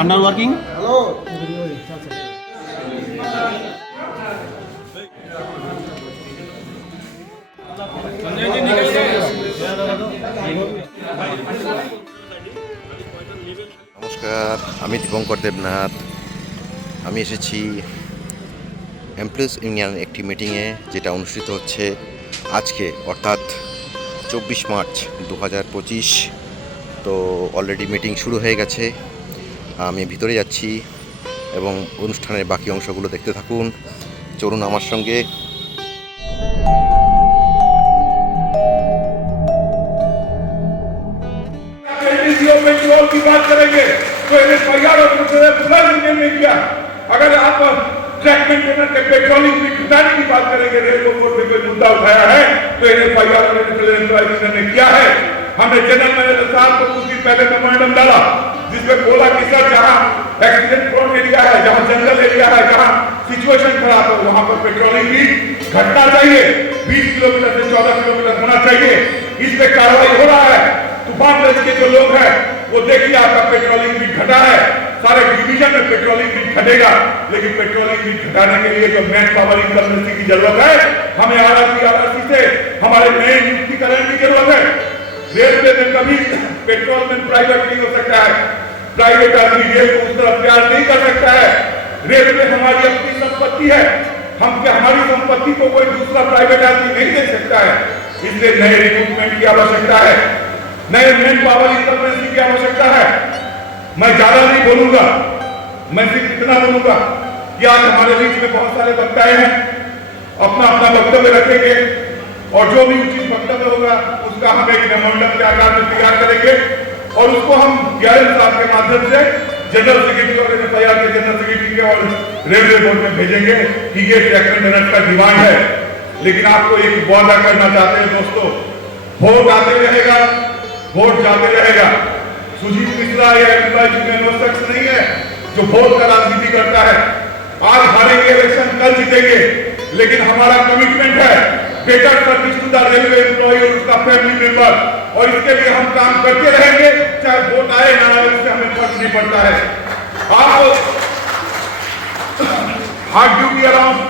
Under working hello নমস্কার, আমি দীপঙ্কর দেবনাথ। আমি এসেছি এমপ্লয়িজ ইউনিয়ন একটি মিটিংয়ে, যেটা অনুষ্ঠিত হচ্ছে আজকে অর্থাৎ 24 মার্চ 2025। তো অলরেডি মিটিং শুরু হয়ে গেছে। আমি ভিতরে যাচ্ছি এবং অনুষ্ঠানের বাকি অংশগুলো দেখতে থাকুন। চলুন আমার সঙ্গে। पेट्रोल की बात करेंगे तो एफआईआर और इंडियन में किया। अगर आप ट्रैक मेंटेनर के पेट्रोलिंग की घटाने की बात करेंगे, रेल कोर्ट में कोई मुद्दा उठाया है तो एफआईआर और इंडियन ने किया है। हमने जनरल मैनेजर साहब को कुछ दिन पहले मेमोरेंडम डाला, जिसमें बोला कि सर जहां एक्सीडेंट प्रोन एरिया है, जहां जंगल एरिया है, जहां सिचुएशन खराब है, वहां पर पेट्रोलिंग की घटना चाहिए। 20 किलोमीटर से 14 किलोमीटर होना चाहिए। इस पे कार्रवाई हो रहा है। तूफान रेंज के जो लोग हैं वो देखिए, आपका पेट्रोलिंग भी घटा है। सारे डिवीजन में पेट्रोलिंग भी घटेगा, लेकिन पेट्रोलिंग भी घटाने के लिए जो मैन पावर इंटरनेसी की जरूरत है, हमें आरआरसी से हमारे नए नियुक्तिकरण की जरूरत है। रेलवे में कभी पेट्रोल में प्राइवेट नहीं हो सकता है। प्राइवेट आदमी रेल को उस तरह प्यार नहीं कर सकता है। रेलवे हमारी अपनी संपत्ति है। हमारी संपत्ति को कोई दूसरा प्राइवेट आदमी नहीं दे सकता है। इसलिए नए रिक्रूटमेंट की आवश्यकता है, नए मैन पावर इंटरनेसी की आवश्यकता है। मैं ज्यादा नहीं बोलूंगा, मैं सिर्फ इतना बोलूंगा कि आज हमारे बीच में बहुत सारे वक्ताएं हैं, अपना अपना वक्तव्य रखेंगे और जो भी उचित वक्तव्य होगा उसका हम एक मेमोरेंडम के आकार में तैयार करेंगे और उसको हम डीआरएम साहब के माध्यम से जनरल सेक्रेटरी और एफआईआर के जनरल सेक्रेटरी के और रेलवे बोर्ड में भेजेंगे कि ये ट्रैक मेंटेनेंस का डिमांड है। लेकिन आपको एक वादा करना चाहते हैं दोस्तों, वोट आते रहेगा, वोट जाते रहेगा। सुजीत मिश्रा या एमप्लॉयज में वो शख्स नहीं है जो वोट का राजनीति करता है। आज हारेंगे इलेक्शन, कल जीतेंगे, लेकिन हमारा कमिटमेंट है better service to the railway employ और उसका फैमिली मेंबर, और इसके लिए हम काम करते रहेंगे, चाहे वोट आए ना आए, उससे हमें फर्क नहीं पड़ता है। आप हार्ड ड्यूटी अलाउंस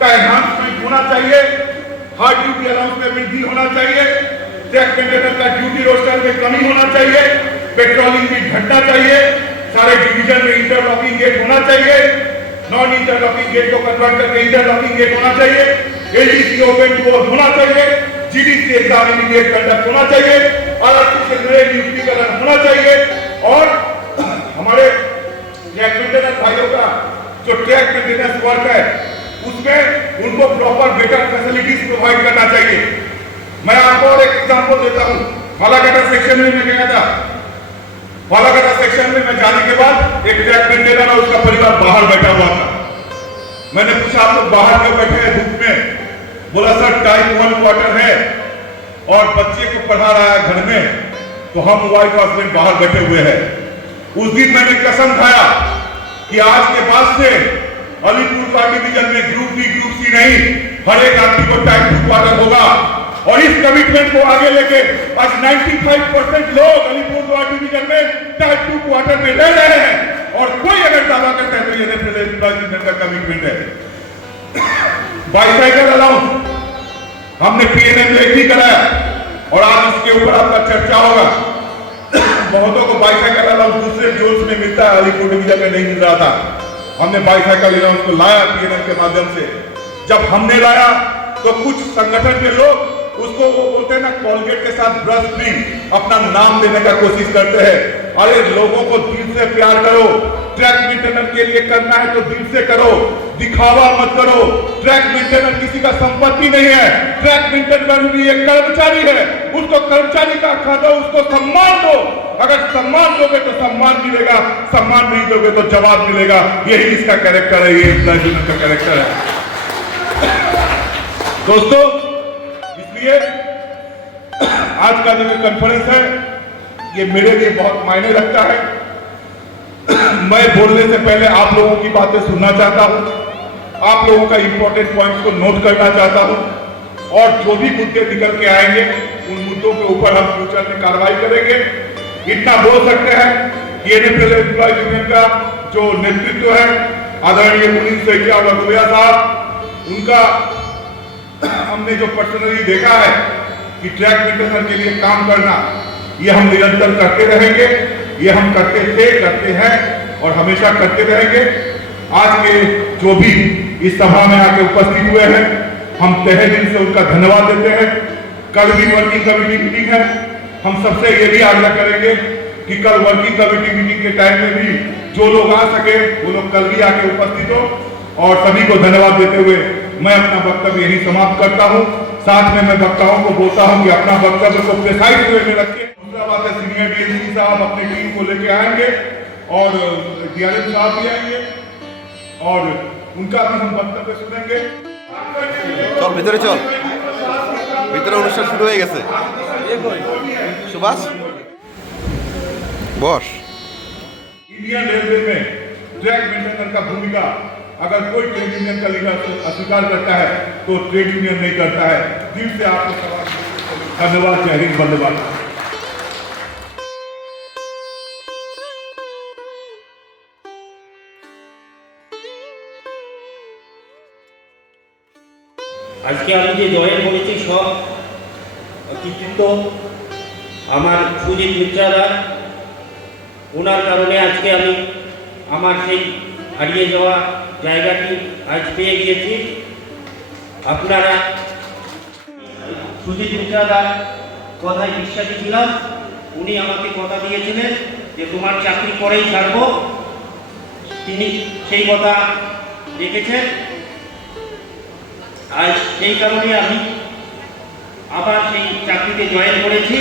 का एनहांसमेंट होना चाहिए, हार्ड ड्यूटी अलाउंस में वृद्धि होना चाहिए, ट्रैक मेंटेनर का ड्यूटी रोस्टर में कमी होना चाहिए, पेट्रोलिंग भी घटना चाहिए, सारे डिवीजन में इंटरलॉकिंग गेट होना चाहिए, नॉन इंटरलॉकिंग गेट को कन्वर्ट करके इंटरलॉकिंग गेट होना चाहिए, एडीसी ओपन डोर होना चाहिए, जीडीसी एग्जाम इमीडिएट कंडक्ट होना चाहिए, आरआरसी से नए नियुक्तिकरण होना चाहिए और हमारे ट्रैक मेंटेनर भाइयों का जो ट्रैक मेंटेनेंस वर्क है उसमें उनको प्रॉपर बेटर फैसिलिटीज प्रोवाइड करना चाहिए। मैं आपको और एक एग्जांपल देता हूं। फालाकाटा सेक्शन में मैं गया था। फालाकाटा सेक्शन में मैं जाने के बाद एक ट्रैक मेंटेनर और उसका परिवार बाहर बैठा हुआ था। मैंने पूछा आप लोग बाहर क्यों बैठे हैं धूप में? बोला सर टाइप 1 क्वार्टर है और बच्चे को पढ़ा रहा है घर में, तो हम वाइफ हस्बैंड बाहर बैठे हुए हैं। उस दिन मैंने कसम खाया कि आज के बाद से अलीपुर का डिवीजन में ग्रुप बी ग्रुप सी नहीं, हर एक आदमी को टाइप 2 क्वार्टर होगा। और इस कमिटमेंट को आगे लेके आज 95% लोग अलीपुरद्वार डिवीजन में टाइप 2 क्वार्टर में रह रहे हैं। और कोई अगर दावा करता है तो ये रेलवे का कमिटमेंट है। बाइसाइकिल अलाउंस हमने पीएनएम में भी कराया और आज उसके ऊपर आपका चर्चा होगा। बहुतों को बाइसाइकिल अलाउंस दूसरे जोन्स में मिलता है, अलीपुर डिवीजन में नहीं मिल रहा था। हमने बाइसाइकिल अलाउंस को लाया पीएनएम के माध्यम से। जब हमने लाया तो कुछ संगठन के लोग उसको वो बोलते हैं ना, कॉलगेट के साथ ब्रश भी अपना नाम देने का कोशिश करते हैं। अरे लोगों को दिल से प्यार करो, ट्रैक मेंटेनर के लिए करना है तो दिल से करो, दिखावा मत करो। ट्रैक मेंटेनर किसी का संपत्ति नहीं है, ट्रैक मेंटेनर भी एक कर्मचारी है। उसको कर्मचारी का खाना, उसको सम्मान दो। अगर सम्मान दोगे तो सम्मान मिलेगा, सम्मान नहीं दोगे तो जवाब मिलेगा। यही इसका कैरेक्टर है, ये एम्प्लॉयज यूनियन का कैरेक्टर है दोस्तों। इसलिए आज का जो कॉन्फ्रेंस है ये मेरे लिए बहुत मायने रखता है। मैं बोलने से पहले आप लोगों की बातें सुनना चाहता हूं, आप लोगों का इंपॉर्टेंट पॉइंट्स को नोट करना चाहता हूं और जो भी मुद्दे निकल के आएंगे उन मुद्दों के ऊपर हम फ्यूचर में कार्रवाई करेंगे। इतना बोल सकते हैं कि एनएफएल एम्प्लॉयज यूनियन का जो नेतृत्व है आदरणीय मुनीष सैकिया और रघुविया साहब, उनका हमने जो पर्सनली देखा है कि ट्रैक मेंटेनेंस के लिए काम करना, ये हम निरंतर करते रहेंगे। ये हम करते थे, करते हैं और हमेशा करते रहेंगे। आज के जो भी इस सभा में आके उपस्थित हुए हैं, हम तहे दिल से उनका धन्यवाद देते हैं। कल भी वर्किंग कमेटी मीटिंग है, हम सबसे ये भी आग्रह करेंगे कि कल वर्किंग कमेटी मीटिंग के टाइम में भी जो लोग आ सके वो लोग कल भी आके उपस्थित हो। और सभी को धन्यवाद देते हुए मैं अपना वक्तव्य यही समाप्त करता हूँ। साथ में मैं वक्ताओं को बोलता हूँ कि अपना वक्तव्य को प्रिसाइज वे में रखें। दूसरा बात है, सीनियर डीएसपी साहब अपनी टीम को लेके आएंगे और डीआरएम साहब भी आएंगे और उनका भी हम वक्तव्य सुनेंगे। চল ভিতরে চল, ভিতরে অনুষ্ঠান শুরু হয়ে গেছে। সুভাষ বস। इंडियन रेलवे में ट्रैक मेंटेनर का भूमिका अगर कोई ट्रेड यूनियन का लीडर अस्वीकार करता है तो ट्रेड यूनियन नहीं करता है। दिल से आपको धन्यवाद। जय हिंद, वंदे मातरम। আজকে আমি যে জয়েন করেছি সব কৃতিত্ব আমার সুজিত মিত্রাদার। ওনার কারণে আজকে আমি আমার সেই হারিয়ে যাওয়া জায়গাটি আজ পেয়ে গিয়েছি। আপনারা সুজিত মিত্রাদার কথায় বিশ্বাসী ছিলাম। উনি আমাকে কথা দিয়েছিলেন যে তোমার চাকরি করেই ছাড়বো, তিনি সেই কথা রেখেছেন। আজ সেই কারণে আমি আবার সেই চাকরিতে জয়েন করেছি।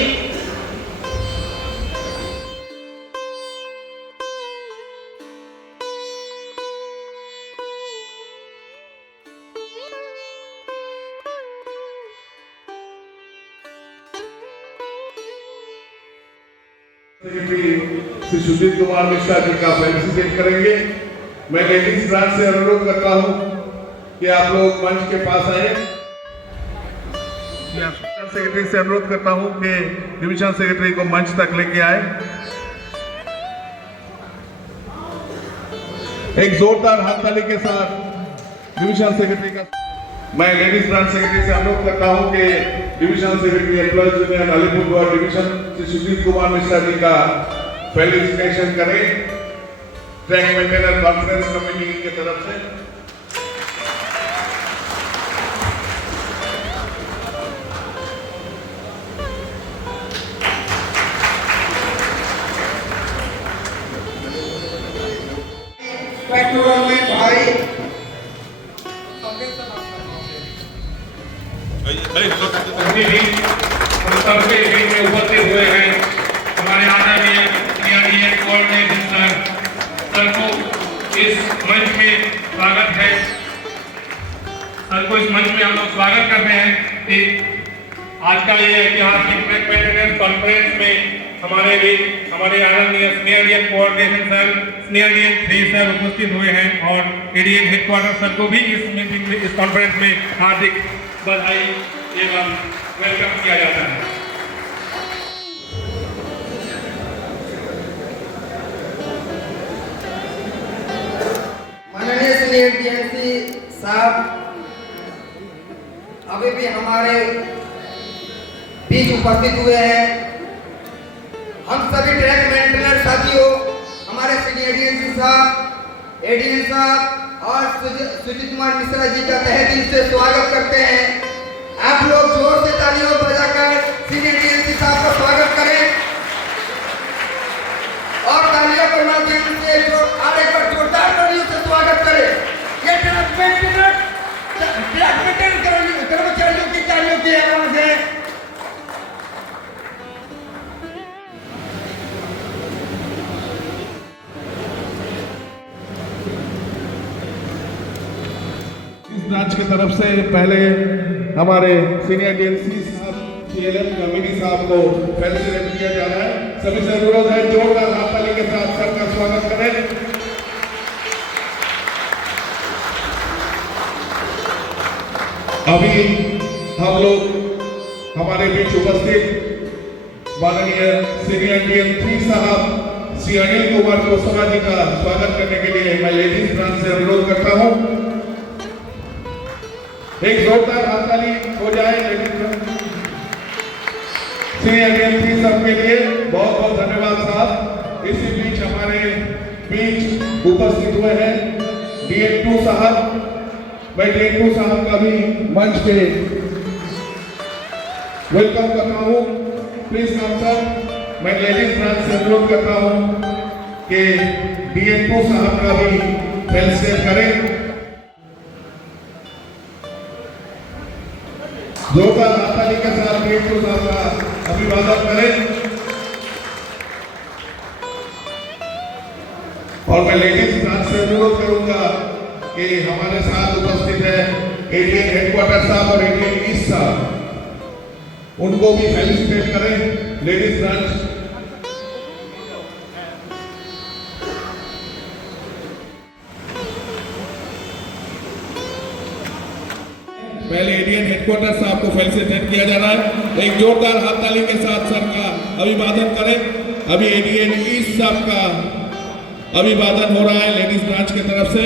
श्री सुजीत कुमार मिश्रा जी का फेलिसिटेट करेंगे। मैं लेडीज ब्रांच से अनुरोध करता हूं कि आप लोग मंच के पास आए। सेक्रेटरी से अनुरोध करता हूं कि डिवीजन सेक्रेटरी को मंच तक लेके आए। एक जोरदार हाथ ताली के साथ डिवीजन सेक्रेटरी का। मैं लेडीज ब्रांच सेक्रेटरी से अनुरोध करता हूं कि division secretary employees union Alipurduar division Shri Sujit Kumar Mishra ji का फेलिसिटेशन करें ट्रैक मेंटेनेंस कॉन्फ्रेंस कमेटी की तरफ से। पेट्रोल में भाई अभी भी हम सबके बीच में उपस्थित हुए हैं। हमारे आदरणीय कोऑर्डिनेशन सर को इस मंच में स्वागत है। सर को इस मंच में हम लोग स्वागत करते हैं कि आज का ये ऐतिहासिक ट्रैक मेंटेनेंस कॉन्फ्रेंस में हमारे बीच हमारे आदरणीय स्नेहलियन कोऑर्डिनेशन सर, स्नेहलियन 3 सर उपस्थित हुए हैं और एडीएन हेडक्वार्टर सर को भी इस मीटिंग में, इस कॉन्फ्रेंस में हार्दिक बधाई एवं वेलकम किया जाता है। माननीय सीनियर डीएसपी साहब अभी भी हमारे बीच उपस्थित हुए हैं। हम सभी ट्रैक मेंटेनर साथियों, हमारे सीनियर डीएसपी साहब, एडीएन साहब और सुजीत कुमार मिश्रा जी का तहे दिल से स्वागत करते हैं। आप लोग जोर से तालियों बजाकर सीनियर डीएसपी साहब का स्वागत करें और तालियों के माध्यम से जो आगे पर जोरदार तालियों से स्वागत करें। ये ट्रैक मेंटेनर कर्मचारियों की तालियों की आवाज है। ब्रांच की तरफ से पहले हमारे सीनियर डीएनसी साहब, सीएलएम कमेटी साहब को फेलिसिटेट किया जा रहा है। सभी से अनुरोध है जोरदार हाथ ताली के साथ सर का स्वागत करें। अभी हम लोग हमारे बीच उपस्थित माननीय सीनियर डीएन3 साहब श्री अनिल कुमार कोसवा जी का स्वागत करने के लिए मैं लेडीज ब्रांच से अनुरोध करता हूं। एक जोरदार हाथ ताली हो जाए लेडीज ब्रांच श्री अनिल जी सबके लिए बहुत बहुत धन्यवाद साहब। इसी बीच हमारे बीच उपस्थित हुए हैं DN2 साहब। मैं DN2 साहब का भी मंच पे वेलकम करता हूँ। Please come sir. मैं लेडीज ब्रांच से अनुरोध करता हूँ कि DN2 साहब का भी फेलिसिटेट करें। जोरदार ताली के साथ DN2 साहब का अभिवादन करें। और मैं लेडीज ब्रांच से अनुरोध करूंगा कि हमारे साथ उपस्थित है ADN हेडक्वार्टर साहब और ADN ईस्ट साहब, उनको भी फेलिसिटेट करें। लेडीज ब्रांच पहले ADN हेडक्वार्टर साहब को फेलिसिटेट किया जा रहा है। एक जोरदार हाथ ताली के साथ सर का अभिवादन करें। अभी ADN ईस्ट साहब का अभिवादन हो रहा है लेडीज ब्रांच की तरफ से।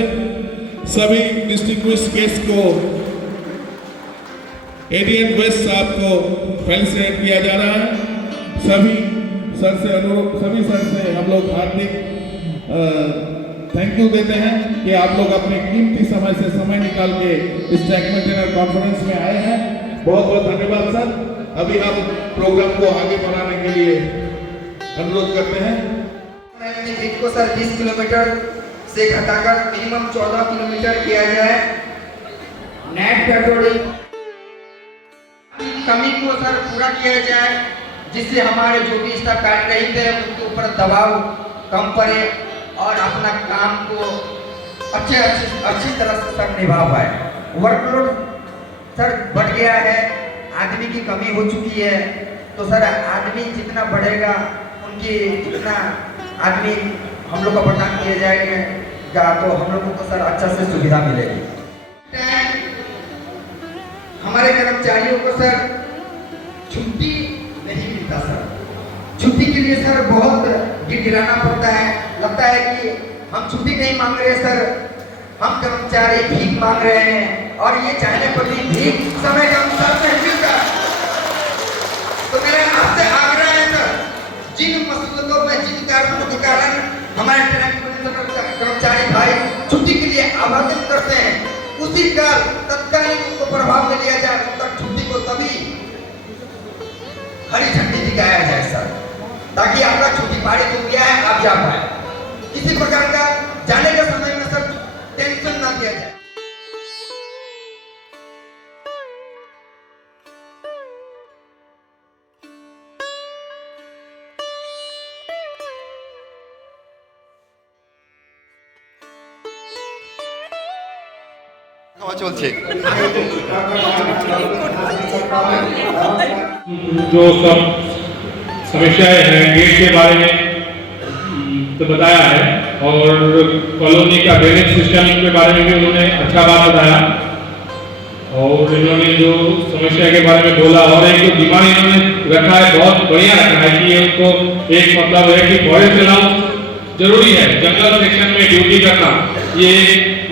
सभी डिस्टिंग्विश्ड गेस्ट को ADN वेस्ट साहब को फेलिसिटेट किया जा रहा है। सभी सर से हम लोग हार्दिक थैंक यू देते हैं कि आप लोग अपने कीमती समय से समय निकाल के इस टैगमेंट डिनर कॉन्फ्रेंस में आए हैं। बहुत बहुत धन्यवाद सर। अभी हम प्रोग्राम को आगे बढ़ाने के लिए अनुरोध करते हैं। को सर 20 किलोमीटर से घटाकर मिनिमम 14 किलोमीटर किया जाए। नेट पेट्रोलिंग कमी को सर पूरा किया जाए, जिससे हमारे जो भी स्टाफ कार्यरहित है उनके ऊपर दबाव कम पड़े और अपना काम को अच्छी तरह से सर निभा पाए। वर्कलोड सर बढ़ गया है, आदमी की कमी हो चुकी है, तो सर आदमी जितना बढ़ेगा उनकी जितना आदमी हम लोग का प्रदान किए जाएगा तो हम लोगों को सर अच्छा से सुविधा मिलेगी। हमारे कर्मचारियों को सर छुट्टी नहीं मिलता सर। छुट्टी के लिए सर बहुत गिड़गिड़ाना पड़ता है। लगता है कि हम छुट्टी नहीं मांग रहे सर, हम कर्मचारी भीख मांग रहे हैं और ये चाहने पर भी भीख समय के अनुसार नहीं मिलता। तो मेरा आपसे आग्रह है सर, जिन मसलों में जिन कारणों के कारण हमारे कर्मचारी भाई छुट्टी के लिए आवेदन करते हैं, उसी काल तत्कालीन उनको प्रभाव में लिया जाए, उनका छुट्टी को तभी हरी झंडी दिखाया जाए सर, ताकि आपका छुट्टी पारित हो गया है आप जा पाए। किसी प्रकार का जाने के समय में सर टेंशन ना दिया जाए। চলছে जो सब समस्याएं हैं गेट के बारे में तो बताया है, और कॉलोनी का ड्रेनेज सिस्टम के बारे में भी उन्होंने अच्छा बात बताया, और इन्होंने जो समस्या के बारे में बोला, और एक जो डिमांड इन्होंने रखा है बहुत बढ़िया रखा है कि उनको एक मतलब है कि फॉरेस्ट अलाउंस जरूरी है, जंगल सेक्शन में ड्यूटी करना, ये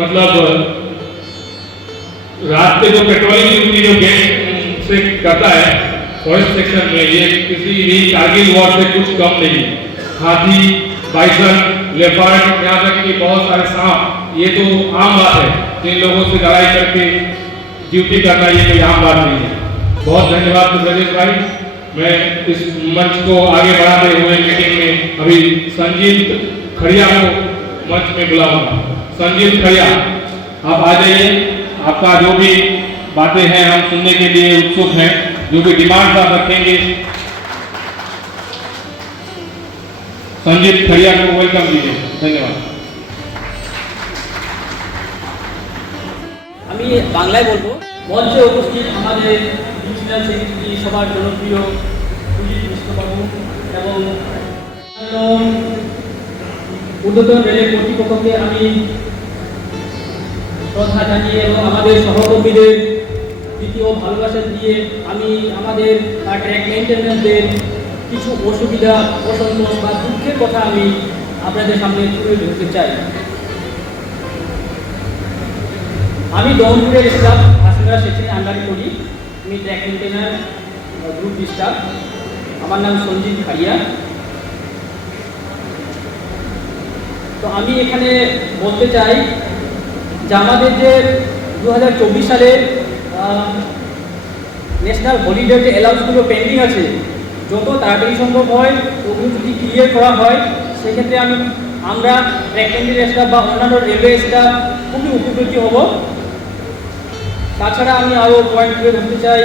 मतलब रात के जो पेट्रोलिंग ड्यूटी जो गेट से करता है फॉरेस्ट सेक्शन में, ये किसी भी कारगिल वॉर से कुछ कम नहीं। हाथी, बाइसन, लेपर्ड, यहाँ तक कि बहुत सारे सांप, ये तो आम बात है। जिन लोगों से लड़ाई करके ड्यूटी करना ये कोई आम बात नहीं है। बहुत धन्यवाद ब्रजेश भाई। मैं इस मंच को आगे बढ़ाते हुए मीटिंग में अभी संजीव खड़िया को मंच में बुलाऊंगा। संजीव खड़िया, आप आ जाइए। आपका जो भी बातें हैं हम सुनने के लिए उत्सुक हैं, जो भी डिमांड आप रखेंगे। संजीव खड़िया को वेलकम कीजिए। धन्यवाद। আমি বাংলায় বলবো। মঞ্চে উপস্থিত আমাদের ডিভিশনাল সেক্রেটারি সবার জনপ্রিয় সুজিত মিশ্রবাবু এবং ঊর্ধ্বতন রেলের কর্তৃপক্ষকে আমি শ্রদ্ধা জানিয়ে এবং আমাদের সহকর্মীদের দ্বিতীয় ভালোবাসা দিয়ে আমি আমাদের ট্র্যাক মেইনটেন্যান্সদের কিছু অসুবিধা, অসন্তোষ বা দুঃখের কথা আমি আপনাদের সামনে তুলে ধরতে চাই। আমি দমপুরের স্টাফ হাসিনা সেখানে আন্ডারে করি। আমি ট্র্যাক মেনটেনার গ্রুপ স্টাফ। আমার নাম সঞ্জিত খাড়িয়া। তো আমি এখানে বলতে চাই যে আমাদের যে 2024 সালে ন্যাশনাল হলিডে যে অ্যালাউন্সগুলো পেন্ডিং আছে, যত তাড়াতাড়ি সম্ভব হয় ওগুলো যদি ক্লিয়ার করা হয়, সেক্ষেত্রে আমরা ট্র্যাক মেনটেনার স্টাফ বা অন্যান্য রেলওয়ে স্টাফ খুবই উপকৃত হব। তাছাড়া আমি আরও পয়েন্ট তুলে ধরতে চাই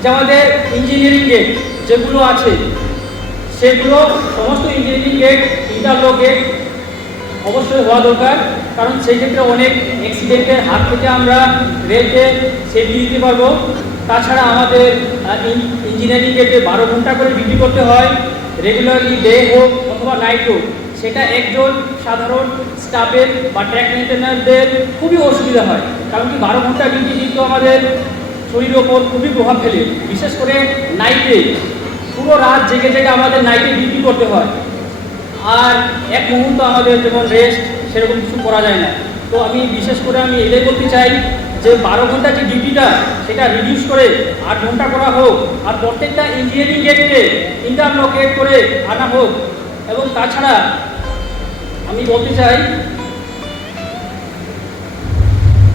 যে আমাদের ইঞ্জিনিয়ারিং গেট যেগুলো আছে, সেগুলো সমস্ত ইঞ্জিনিয়ারিং গেট ইন্টারলক গেট অবশ্যই হওয়া দরকার, কারণ সেই ক্ষেত্রে অনেক অ্যাক্সিডেন্টের হাত থেকে আমরা রেলকে সেফটি দিতে পারবো। তাছাড়া আমাদের ইঞ্জিনিয়ারিং গেটে 12 ঘন্টা করে ডিউটি করতে হয়, রেগুলারলি ডে হোক অথবা নাইট হোক। সেটা একজন সাধারণ স্টাফের বা ট্র্যাক মেনটেনারদের খুবই অসুবিধা হয়, কারণ কি 12 ঘন্টা ডিউটি কিন্তু আমাদের শরীরের ওপর খুবই প্রভাব ফেলে। বিশেষ করে নাইটে পুরো রাত জেগে জেগে আমাদের নাইটে ডিউটি করতে হয়, আর এক মুহূর্ত আমাদের যেমন রেস্ট সেরকম কিছু করা যায় না। তো আমি বিশেষ করে এটাই বলতে চাই যে 12 ঘন্টা যে ডিউটিটা সেটা রিডিউস করে 8 ঘন্টা করা হোক, আর প্রত্যেকটা ইঞ্জিনিয়ারিং গেটকে ইন্টারলক গেট করে আনা হোক। এবং তাছাড়া আমি বলতে চাই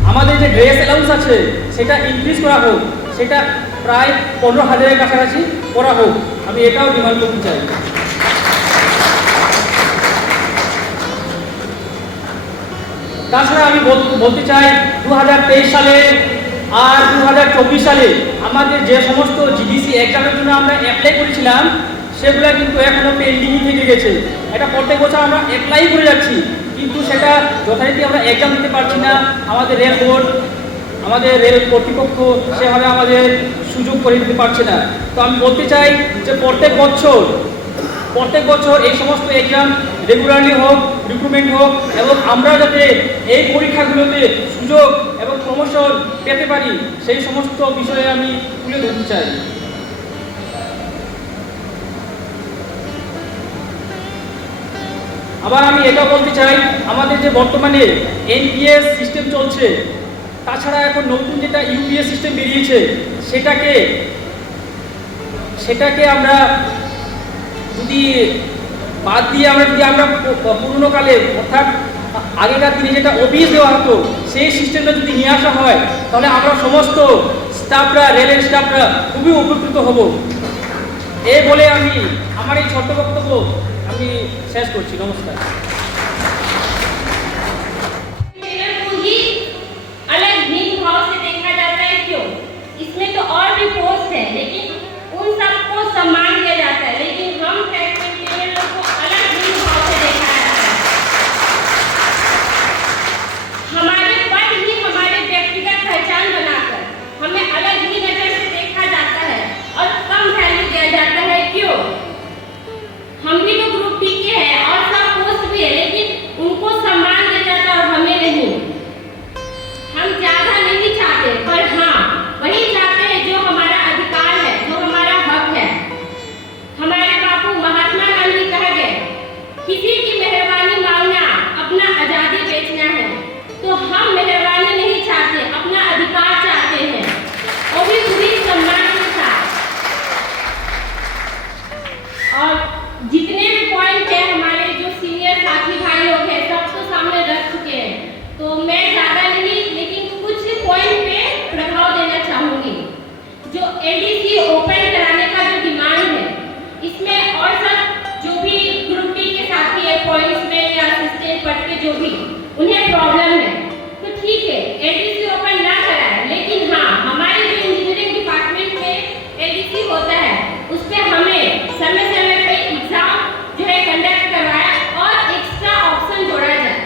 আমাদের যে ড্রেস অ্যালাউন্স আছে সেটা ইনক্রিজ করা হোক, সেটা প্রায় 15,000-এর কাছাকাছি করা হোক, আমি এটাও ডিমান্ড করতে চাই। তাছাড়া আমি বলতে চাই 2023 সালে আর 2024 সালে আমাদের যে সমস্ত জিডিসি এক্সামের জন্য আমরা অ্যাপ্লাই করেছিলাম, সেগুলো কিন্তু এখনো পেন্ডিংই থেকে গেছে। এটা প্রত্যেক বছর আমরা অ্যাপ্লাই করে যাচ্ছি, কিন্তু সেটা যথারীতি আমরা এক্সাম দিতে পারছি না। আমাদের রেল বোর্ড, আমাদের রেল কর্তৃপক্ষ সেভাবে আমাদের সুযোগ করে দিতে পারছে না। তো আমি বলতে চাই যে প্রত্যেক বছর এই সমস্ত এক্সাম রেগুলারলি হোক, রিক্রুটমেন্ট হোক, এবং আমরা যাতে এই পরীক্ষাগুলোতে সুযোগ এবং প্রমোশন পেতে পারি, সেই সমস্ত বিষয়ে আমি তুলে ধরতে চাই। আবার আমি এটাও বলতে চাই আমাদের যে বর্তমানে এনপিএস সিস্টেম চলছে, তাছাড়া এখন নতুন যেটা ইউপিএস সিস্টেম বেরিয়েছে, সেটাকে আমরা যদি বাদ দিয়ে আমরা পুরনো কালে অর্থাৎ আগেকার দিনে যেটা অফিস দেওয়া হতো সেই সিস্টেমটা যদি নিয়ে আসা হয়, তাহলে আমরা সমস্ত স্টাফরা, রেলের স্টাফরা খুবই উপকৃত হব। এই বলে আমি আমার এই ছোট্ট বক্তব্য আমি শেষ করছি। নমস্কার। अलग भिन्न भाव से देखा जाता है, क्यों? इसमें तो और भी पोस्ट है, लेकिन उन सबको सम्मान दिया जाता है, लेकिन हम ट्रैक मेंटेनर को अलग भिन्न भाव से देखा जाता है। हमारे पद ही हमारे व्यक्तिगत पहचान बनाकर हमें अलग ही नजर से देखा जाता है और कम वैल्यू दिया जाता है, क्यों? हम भी तो ग्रुप डी के हैं और सब पोस्ट भी है, लेकिन उनको सम्मान दिया जाता है और हमें नहीं। हम ज्यादा नहीं चाहते, पर हाँ वही चाहते हैं जो हमारा अधिकार है, जो हमारा हक है। हमारे बापू महात्मा गांधी कह गए, किसी की मेहरबानी मांगना अपना आजादी बेचना है। तो हम मेहरबानी नहीं चाहते, अपना अधिकार चाहते हैं, वो भी पूरी सम्मान के साथ। और जितने भी पॉइंट है हमारे जो सीनियर साथी भाई लोग हैं सब तो सामने रख चुके हैं, तो मैं ज्यादा नहीं लेकिन कुछ पॉइंट पे प्रभाव देना चाहूंगी। जो एडीसी ओपन कराने का जो डिमांड है, इसमें और सब जो भी ग्रुप डी के साथी है, पॉइंट्स में या असिस्टेंट पद के जो भी उन्हें प्रॉब्लम है, तो ठीक है एडीसी ओपन ना कराए, लेकिन हाँ हमारे जो इंजीनियरिंग डिपार्टमेंट में एडीसी होता है उस पर हमें समय समय पे एग्जाम जो है कंडक्ट करवाया और एक्स्ट्रा ऑप्शन जोड़ा जाए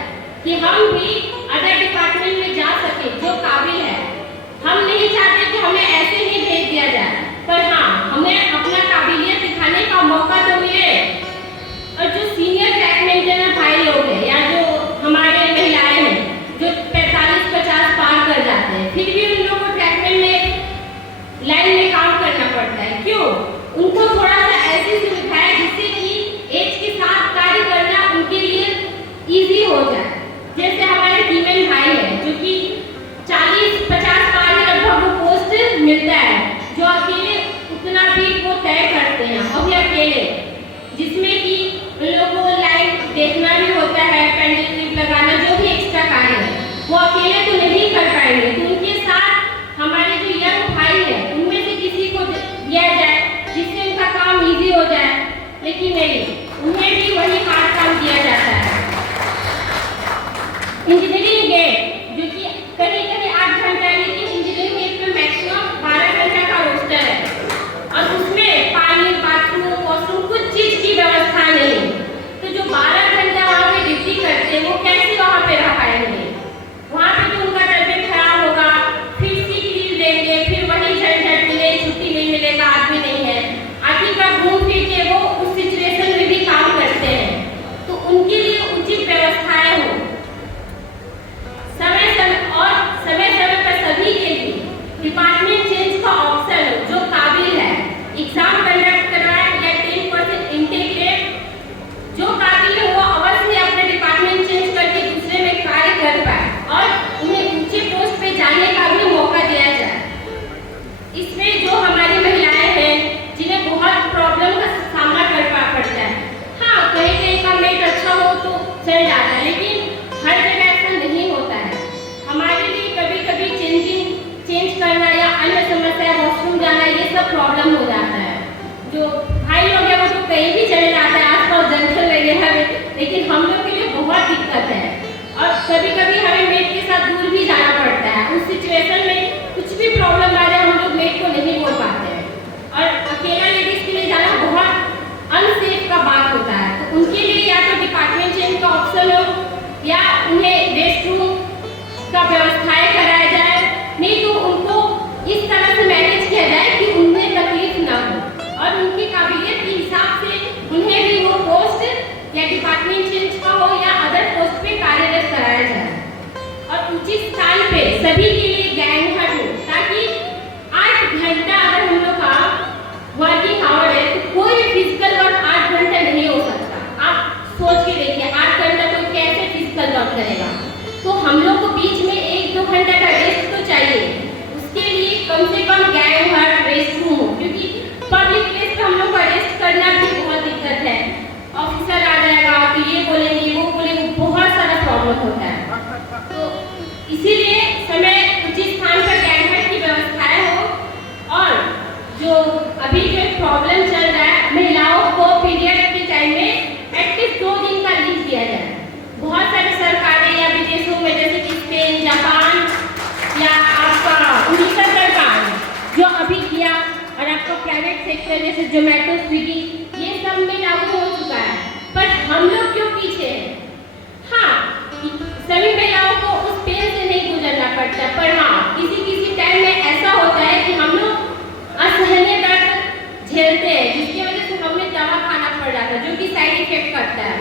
कि हम भी अदर डिपार्टमेंट में जा सके जो काबिल है। हम नहीं चाहते कि हमें ऐसे ही भेज दिया जाए, पर हाँ हमें अपना काबिलियत दिखाने का मौका तो मिले। और जो सीनियर ट्रैक मेंटेनर भाई लोग हैं या जो हमारे महिलाएं हैं जो 45-50 पार कर जाते हैं, फिर भी उन लोगों को ट्रैक में लाइन में काम करना पड़ता है, क्यों? अकेले, जिसमें कि उन लोगों को लाइव देखना भी होता है, पेंडल क्लिप लगाना, जो भी एक्स्ट्रा कार्य है वो अकेले तो नहीं कर पाएंगे। तो उनके साथ हमारे जो यंग भाई है उनमें से किसी को दिया जाए जिससे उनका काम इजी हो जाए, लेकिन नहीं, उन्हें भी वही हार्ड काम दिया जाता है। इंजीनियरिंग गेट जो कि कहीं कहीं 8 घंटा है, लेकिन इंजीनियरिंग गेट में मैक्सिमम 12 घंटा का रोस्टर है और उसमें पानी, बाथरूम, वॉशरूम कुछ चीज की व्यवस्था नहीं। तो जो 12 घंटा वहाँ पे ड्यूटी करते हैं वो कैसे वहाँ पे रह पाएंगे? वहाँ पे तो उनका तबीयत खराब होगा, फिर सिक लीव लेंगे, फिर वही झंझट मिले, छुट्टी नहीं मिलेगा, आदमी नहीं है, आखिरकार घूम फिर के वो उस सिचुएशन में भी काम करते हैं। तो उनके लिए उचित व्यवस्थाएं हो, समय पर सभी के लिए डिपार्टमेंट चेंज का ऑप्शन हो, जो काबिल है एग्जाम कंडक्ट करवाए या 10% इनटेक ले, जो काबिल है वो अवश्य अपने डिपार्टमेंट चेंज करके दूसरे में कार्य कर पाए और उन्हें ऊंचे पोस्ट पे जाने का भी मौका दिया जाए। इसमें जो हमारी महिलाएं हैं जिन्हें बहुत प्रॉब्लम का सामना करना पड़ता है, हाँ कहीं कहीं का मेट अच्छा हो तो चल जाता है, लेकिन हर जगह ऐसा नहीं होता है। हमारे लिए कभी कभी चेंज करना या अन्य समस्या, वॉशरूम जाना, ये सब प्रॉब्लम हो जाता है। जो भाई लोग हैं वो तो कहीं भी चले जाते हैं, आसपास जंगल वगैरह में, लेकिन हम लोग के लिए बहुत दिक्कत है और कभी कभी हमें मेट के साथ दूर भी जाना पड़ता है। उस सिचुएशन में कुछ भी प्रॉब्लम आ जाए हम लोग मेट को नहीं बोल पाते हैं और अकेला लेडीज के लिए जाना बहुत अनसेफ का बात होता है। तो उनके लिए या तो डिपार्टमेंट चेंज का ऑप्शन हो या उन्हें रेस्ट रूम का व्यवस्थाएं कराया जाए, नहीं तो उनको इस तरह से मैनेज किया जाए कि उन्हें तकलीफ ना हो और उनकी काबिलियत के हिसाब से उन्हें भी वो पोस्ट या डिपार्टमेंट चेंज का हो या अदर पोस्ट पे कार्यरत कराया जाए और उचित स्थान पे सभी के लिए गैंग हट हो, ताकि 8 घंटा अगर हम लोग का वर्किंग आवर है तो कोई भी फिजिकल वर्क 8 घंटा नहीं हो सकता। आप सोच के देखिए 8 घंटा कोई कैसे फिजिकल वर्क करेगा? तो हम लोग को बीच में 1-2 घंटा का रेस्ट तो चाहिए। उसके लिए कम से कम गैंग हट, रेस्ट रूम हो, क्योंकि पब्लिक प्लेस पे हम लोग को रेस्ट करना भी बहुत दिक्कत है। ऑफिसर आ जाएगा तो ये बोलेंगे वो बोलेंगे, बहुत सारा प्रॉब्लम होता है। तो इसीलिए समय उचित स्थान पर गैंग हट की व्यवस्थाएं हो और जो अभी जो प्रॉब्लम चल रहा है, महिलाओं को पीरियड के टाइम में एटलीस्ट 2 दिन का लीव दिया जाए। बहुत सारी सरकारें या विदेशों में जैसे कि स्पेन, जापान या आपका उड़ीसा सरकार जो अभी किया और आपका प्राइवेट सेक्टर जैसे जोमेटो, स्विगी, ये सब में लागू हो चुका है, पर हम लोग क्यों पीछे हैं? हाँ, सभी महिलाओं को उस पेन से नहीं गुजरना पड़ता, पर हाँ किसी टाइम में ऐसा होता है कि हम लोग असहनीय दर्द झेलते हैं, जिसकी वजह से हमें दवा खाना पड़ जाता है जो कि साइड इफेक्ट करता है।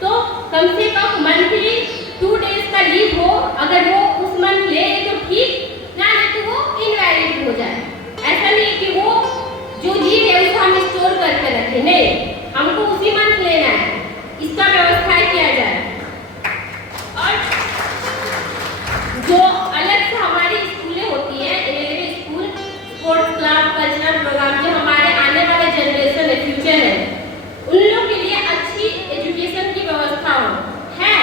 तो कम से कम मंथली 2 डेज का लीव हो, अगर वो उस मंथ ले तो ठीक, ना ले तो वो इनवैलिड हो जाए। ऐसा नहीं कि वो जो लीव है उसको हम स्टोर करके रखें, नहीं, हमको उसी मंथ लेना है, इसका व्यवस्था किया जाए। और जो अलग से हमारी स्कूलें होती है, railway school, sports club, cultural program, जो हमारे आने वाले जनरेशन है, फ्यूचर है, उन लोग के लिए अच्छी एजुकेशन की व्यवस्था हो। है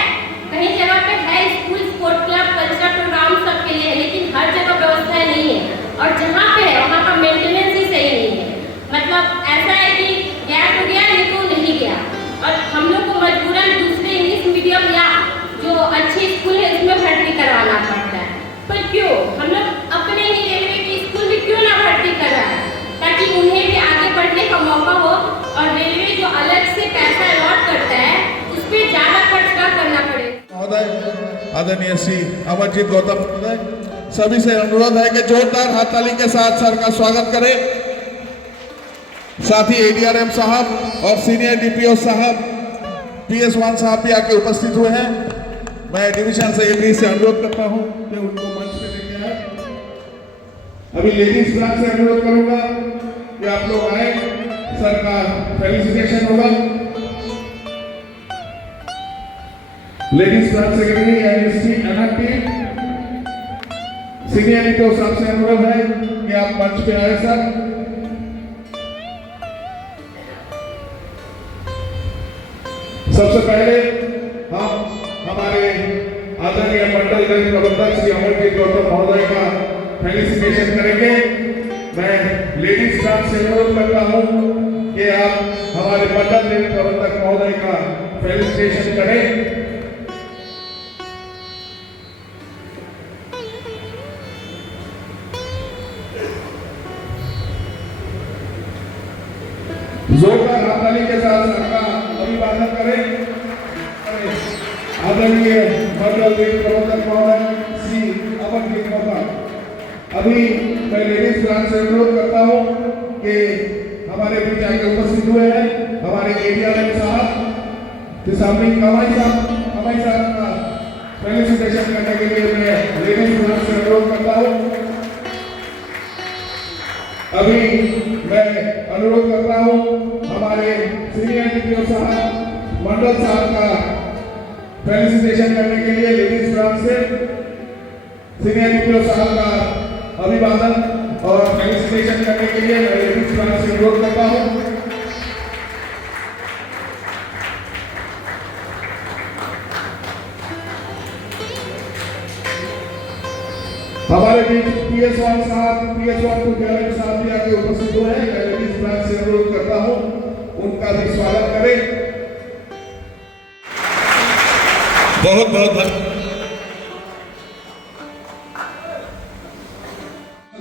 कहीं जगह पे है school, sport club, cultural program सबके लिए है, लेकिन हर जगह व्यवस्था नहीं है और जहाँ पे है वहाँ का मेंटेनेंस ही सही नहीं है। मतलब ऐसा है कि गया तो गया, नहीं तो नहीं गया, और हम लोग को मजबूरन दूसरे इंग्लिश मीडियम या जो अच्छे स्कूल है उसमें भर्ती करवाना पड़ता है। पर क्यों हम लोग अपने ही रेलवे के स्कूल में क्यों ना भर्ती करवाएं, ताकि उन्हें भी आगे बढ़ने का मौका हो और रेलवे जो अलग से पैसा अलॉट करता है उस पर ज़्यादा खर्च ना करना पड़े। महोदय, आदरणीय श्री अमरजीत गौतम महोदय, सभी से अनुरोध है कि जोरदार हाथ ताली के साथ सर का स्वागत करें। साथ ही एडीआरएम साहब और सीनियर डीपीओ साहब, PS1 साहब भी आके उपस्थित हुए हैं। मैं डिवीजन सेक्रेटरी से अनुरोध करता हूं कि उनको मंच पे लेके आए। अभी लेडीज ब्रांच से अनुरोध करूंगा कि आप लोग आए, सर का फेलिसिटेशन होगा। Ladies branch secretary NSC NRT senior DPO साहब से अनुरोध है कि आप मंच पे आए सर। सबसे पहले हम हमारे आदरणीय मंडल गण प्रबंधक श्री अमरजीत गौतम महोदय का फेलिसिटेशन करेंगे। मैं लेडीज क्लब से अनुरोध करता हूं कि आप हमारे मंडल गण प्रबंधक महोदय का फेलिसिटेशन करें। जोरदार ताली के साथ सबका अभिवादन करें। आदरणीय मंडल प्रबंधक महोदय श्री अमरजीत गौतम, अभी मैं लेडीज क्लास से अनुरोध करता हूं कि हमारे बीच आके उपस्थित हुए हैं हमारे एडीआरएम साहब सामने कमाई साहब का फेलिसिटेशन करने के लिए मैं लेडीज क्लास से अनुरोध करता हूं। अभी मैं अनुरोध करता हूं हमारे सीनियर डीपीओ साहब मंडल साहब का फेलिसिटेशन करने के लिए लेडीज क्लब से सीनियर डीपीओ साहब का अभिवादन और फेलिसिटेशन करने के लिए मैं लेडीज क्लब से अनुरोध करता हूं। हमारे बीच PS1 साहब PS1 टू गैलेंट साहब भी आके उपस्थित हुए हैं। मैं लेडीज क्लब से अनुरोध करता हूं उनका भी स्वागत करें। बहुत बहुत धन्यवाद।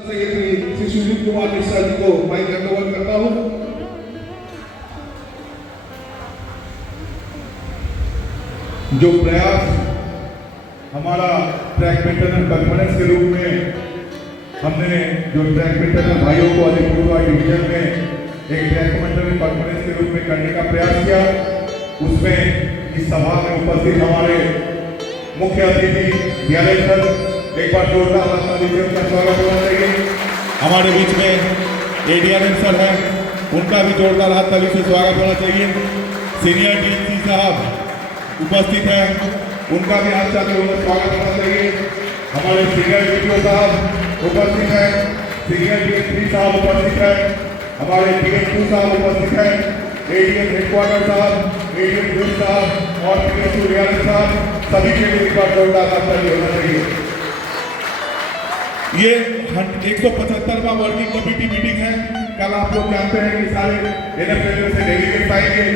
श्री सुजीत कुमार मिश्रा जी को माइक हैंड ओवर करता हूं। जो प्रयास हमारा ट्रैक मेंटेनेंस कॉन्फ्रेंस के रूप में हमने जो ट्रैक मेंटेनेंस भाइयों को अलीपुरद्वार डिवीजन में एक ट्रैक मेंटेनेंस कॉन्फ्रेंस के रूप में करने का प्रयास किया, उसमें इस सभा में उपस्थित हमारे मुख्य अतिथि डीआरएम सर, एक बार जोरदार ताली से उनका स्वागत होना चाहिए। हमारे बीच में एडीआरएम सर हैं, उनका भी जोरदार हाथ ताली से स्वागत होना चाहिए। सीनियर डीसी साहब उपस्थित हैं, उनका भी हाथ ताली से स्वागत होना चाहिए। हमारे सीनियर डीपीओ साहब उपस्थित हैं, सीनियर डीएसपी साहब उपस्थित हैं, हमारे डीएस2 साहब उपस्थित हैं, एडीएम हेडक्वार्टर साहब, एडीएम ग्रुप साहब और पीएसयू डीआरएम साहब, सभी के लिए एक बार जोरदार हाथ ताली होना चाहिए। ये 175वां वर्किंग कमेटी मीटिंग है। कल आप लोग जानते हैं कि सारे एनएफएल से डेलीगेट्स आएंगे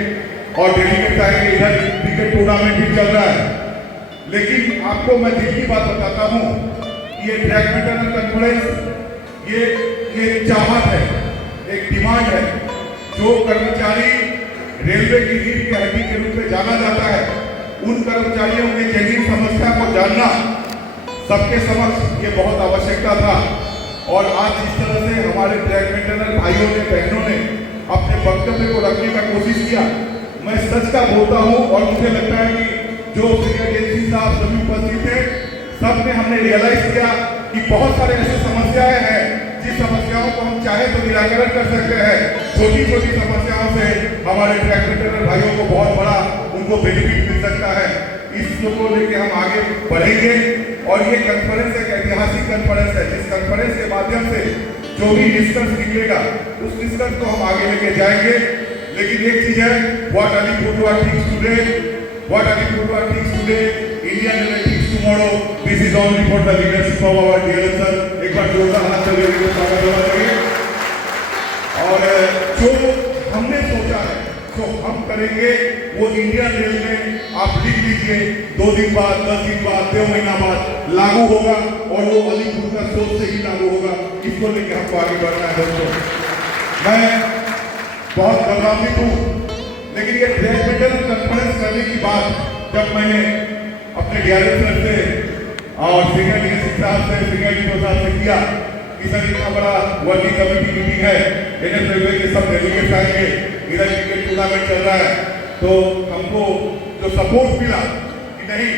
और डेलीगेट्स आएंगे, इधर क्रिकेट टूर्नामेंट भी चल रहा है। लेकिन आपको मैं दिल की बात बताता हूँ, ये ट्रैक मेंटेनेंस कॉन्फ्रेंस ये चाहत है, एक डिमांड है। जो कर्मचारी रेलवे की रीढ़ की हड्डी के रूप में जाना जाता है, उन कर्मचारियों की जैसी समस्या को जानना सबके समक्ष ये बहुत आवश्यकता था। और आज जिस तरह से हमारे ट्रैक मेंटेनेंस भाइयों ने बहनों ने अपने वक्तव्य को रखने का कोशिश किया, मैं सच का बोलता हूँ। और मुझे लगता है कि जो सीनियर एजेंसी साहब सभी उपस्थित थे, सब ने हमने रियलाइज किया कि बहुत सारे ऐसी समस्याएं हैं जिस समस्याओं को हम चाहे तो निराकरण कर सकते हैं। छोटी छोटी समस्याओं से हमारे ट्रैक मेंटेनेंस भाइयों को बहुत बड़ा उनको बेनिफिट मिल सकता है। इसको लेके हम आगे बढ़ेंगे और ये कॉन्फ्रेंस एक ऐतिहासिक कॉन्फ्रेंस है, जिस कॉन्फ्रेंस के माध्यम से जो भी निष्कर्ष निकलेगा उस निष्कर्ष को हम आगे लेके जाएंगे। लेकिन एक चीज है, what Alipurduar thinks today, what Alipurduar thinks today, India level thinks tomorrow, this is only for the leadership of our DRM sir. एक बार जोरदार हाथ ताली से स्वागत होना चाहिए। और जो हमने सोचा है, जो हम करेंगे वो इंडिया लेवल में आप लिख लीजिए, 2 दिन बाद, 10 दिन बाद, 2 महीना बाद लागू होगा और वो अलीपुर का सोच से ही लागू होगा। इसको लेकर हमको आगे बढ़ना है दोस्तों। मैं बहुत गौरवान्वित हूँ। लेकिन ये ट्रैक मेंटेनेंस कॉन्फ्रेंस करने की बात जब मैंने अपने डीआरएम सर से और सीनियर डीएसपी साहब से, सीनियर डीपीओ साहब से किया कि सर इतना बड़ा वर्किंग कमेटी मीटिंग है, एनएफ रेलवे के सब डेलीगेट्स आएंगे, इधर क्रिकेट टूर्नामेंट चल रहा है, तो हमको जो सपोर्ट मिला कि नहीं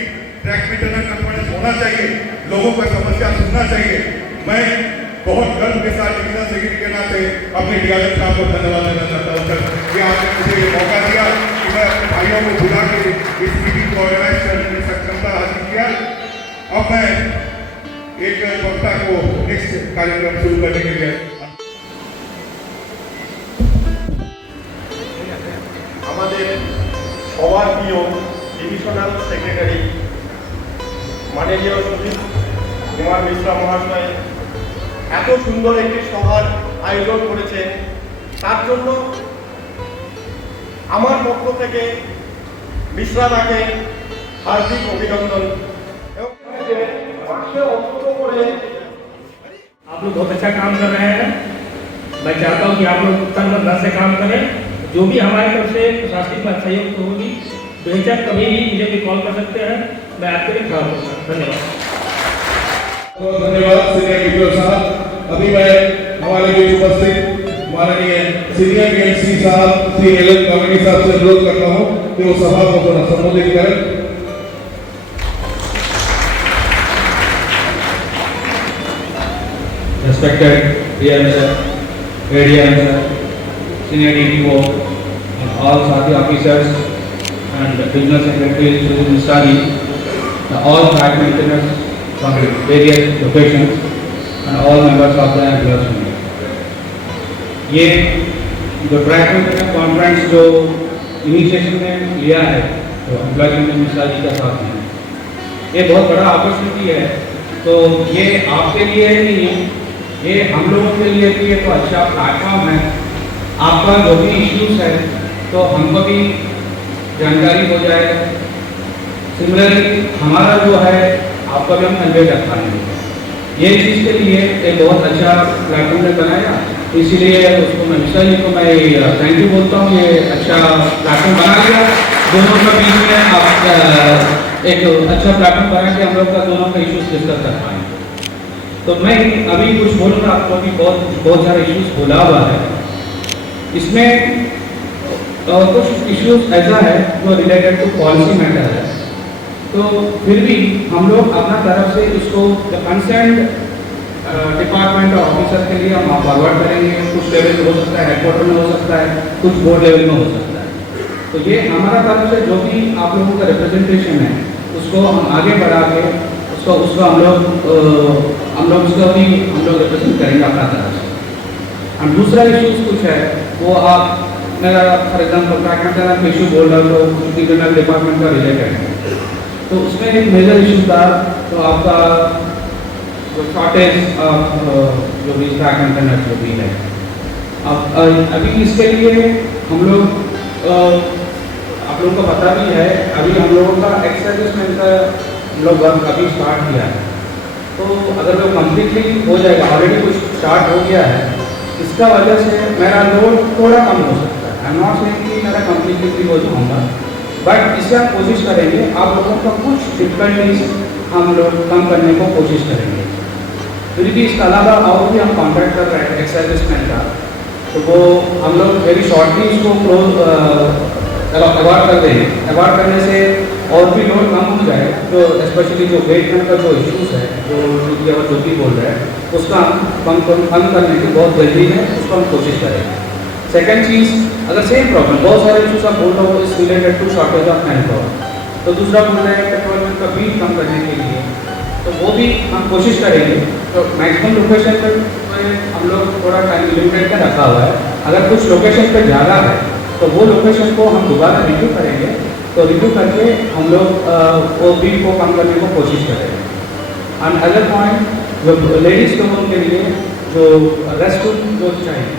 ट्रैक मेंटेनेंस कॉन्फ्रेंस होना चाहिए, लोगों का समस्या सुनना चाहिए। मैं बहुत गर्व के साथ डिवीजन सेक्रेटरी के नाते अपने डीआरएम साहब को धन्यवाद देना चाहता हूँ सर कि आपने मुझे ये मौका दिया कि मैं अपने भाइयों को बुला के इस मीटिंग को ऑर्गेनाइज करने की सक्षमता हासिल किया। अब मैं एक वक्ता को नेक्स्ट कार्यक्रम शुरू करने के लिए আমাদের সভাপতি ডিভিশনাল সেক্রেটারি মাননীয় সুজিত কুমার মিশ্রা মহাশয় এত সুন্দর একটি সভার আয়োজন করেছেন, তার জন্য আমার পক্ষ থেকে মিশ্রাদাকে হার্দিক অভিনন্দন। आप लोग बहुत अच्छा काम कर रहे हैं। मैं चाहता हूँ कि आप लोग तन मन धन से काम करें। जो भी हमारी तरफ से प्रशासनिक सहयोग तो होगी, बेहिचक कभी भी मुझे भी कॉल कर सकते हैं, मैं आपके लिए खड़ा हूँ। धन्यवाद। धन्यवाद सीनियर वीडियो साहब। अभी मैं हमारे बीच उपस्थित माननीय सीनियर बीएमसी साहब श्री एल कमेटी साहब से अनुरोध करता हूँ कि वो सभा को थोड़ा संबोधित करें। Respected PM sir, ADM sir, senior DPO, and all Sati officers and business secretaries within the study, all track maintainers from various locations, and all members of the employees union. ये जो ट्रैक मेंटेनेंस कॉन्फ्रेंस जो initiation ने लिया है तो employees union study के साथ में, ये बहुत बड़ा अपॉर्चुनिटी है। तो ये आपके लिए नहीं, ये हम लोगों के लिए भी ये तो अच्छा प्लेटफॉर्म है। आपका जो भी इश्यूज है तो हमको भी जानकारी हो जाए, सिमिलरली हमारा जो है आपका भी हम कन्वे कर पाएंगे। ये चीज़ के लिए एक बहुत अच्छा प्लेटफॉर्म ने बनाया, इसीलिए उसको मैं मिश्रा जी को मैं थैंक यू बोलता हूँ। ये अच्छा प्लेटफॉर्म बना लिया, दोनों के बीच में आप एक अच्छा प्लेटफॉर्म बना के हम लोग का दोनों का इश्यूज डिस्कस कर पाएंगे। तो मैं अभी कुछ बोलूँगा, आपको अभी बहुत सारे इश्यूज बोला हुआ है। इसमें कुछ इश्यूज ऐसा है जो रिलेटेड टू पॉलिसी मैटर है, तो फिर भी हम लोग अपना तरफ से उसको कंसर्न डिपार्टमेंट और ऑफिसर के लिए हम फॉरवर्ड करेंगे। कुछ लेवल में हो सकता है, हेडक्वार्टर में हो सकता है, कुछ बोर्ड लेवल में हो सकता है। तो ये हमारा तरफ से जो भी आप लोगों का रिप्रेजेंटेशन है उसको हम आगे बढ़ा के उसको हम लोग उसको भी हम लोग रिप्रेजेंट करेंगे अपना तरफ से। और दूसरा इश्यूज कुछ है वो आप मेरा फॉर एग्जाम्पल ट्रैक इशू बोल रहा तो इंटरनल डिपार्टमेंट का रिलेटेड है, तो उसमें एक मेजर इशू था तो आपका जो शॉर्टेज जो भी ट्रैक मेंटेनेंस जो भी है। अब अभी इसके लिए हम लोग आप लोगों को पता भी है, अभी हम लोगों का एक्सर्विसमेंट का हम लोग वर्क अभी स्टार्ट किया है। तो अगर वो कम्प्लीटली हो जाएगा, ऑलरेडी कुछ स्टार्ट हो गया है, इसका वजह से मेरा लोड थोड़ा कम हो सकता है। आई एम नॉट सेइंग कि मेरा कम्प्लीटली फ्री हो जाऊँगा, बट इससे हम कोशिश करेंगे आप लोगों का कुछ डिफिकल्टीज हम लोग कम करने को कोशिश करेंगे। फिर भी इसके अलावा और भी हम कॉन्ट्रैक्ट कर रहे हैं एक्सर्विसमेंट का, तो वो हम लोग वेरी शॉर्टली इसको क्लोज अवार्ड कर देंगे। अवार्ड करने से और भी लोड कम हो जाए, तो स्पेशली जो वेटमेंट का जो इश्यूज है जो ज्योति बोल रहे हैं उसका कम करने की बहुत जल्दी है, उसको हम कोशिश करेंगे। सेकेंड चीज़, अगर सेम प्रॉब्लम बहुत सारे इश्यूज आप बोल रहे हो इस related to shortage of manpower, तो दूसरा बोल रहे हैं पेट्रोलियम का बीट कम करने के लिए, तो वो भी हम कोशिश करेंगे। तो मैक्सिमम लोकेशन पर हम लोग थोड़ा टाइम लिमिटेड का रखा हुआ है, अगर कुछ लोकेशन पर ज़्यादा है तो वो लोकेशन को हम दोबारा रिव्यू करेंगे, तो रिव्यू करके हम लोग वो बीट को कम करने को कोशिश करेंगे। एंड अदर पॉइंट, जो लेडीज़ लोगों के लिए जो रेस्ट रूम जो चाहिए,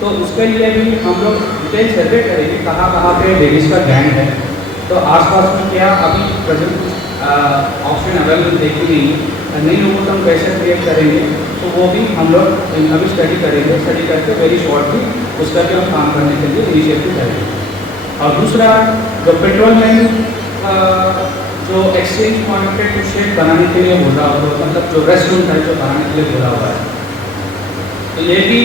तो उसके लिए भी हम लोग डिटेल सर्वे करेंगे कहाँ कहाँ पे लेडीज़ का गैंग है, तो आसपास में क्या अभी प्रेजेंट ऑप्शन अवेलेबल देखी नहीं, नई लोगों को हम कैसे क्रिएट करेंगे, तो वो भी हम लोग अभी स्टडी करेंगे। स्टडी करके वेरी शॉर्टली उसका भी हम काम करने के लिए इनिशिएटिव करेंगे। और दूसरा, जो पेट्रोल में जो एक्सचेंज पॉइंट पे कुछ शेड बनाने के लिए बोला हुआ है, मतलब जो रेस्ट रूम टाइप जो बनाने के लिए बोला हुआ है, तो ये भी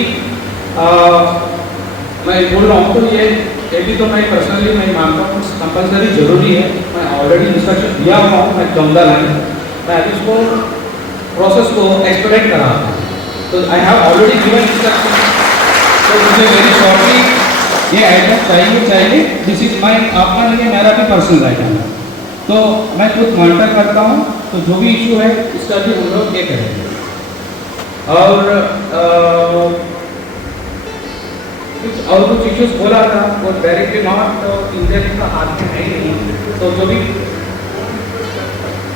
मैं बोल रहा हूँ, तो ये भी तो मैं पर्सनली मैं मानता हूँ कंपलसरी जरूरी है। मैं ऑलरेडी इंस्ट्रक्शन दिया हुआ हूँ, मैं चौंदा लाइन मैं अभी इसको प्रोसेस को एक्सपेक्ट करा हूँ, तो I have already given instruction. तो मुझे वेरी शॉर्टली ये आइटम चाहिए। दिस इज माई, आपका नहीं है, मेरा भी पर्सनल आइटम है, तो मैं खुद मॉनिटर करता हूँ। तो जो भी इशू है इसका भी हम लोग ये करेंगे। और और कुछ इश्यूज बोला था वो डायरेक्टली नॉट तो इंजीनियरिंग का हाथ में है ही नहीं, तो जो भी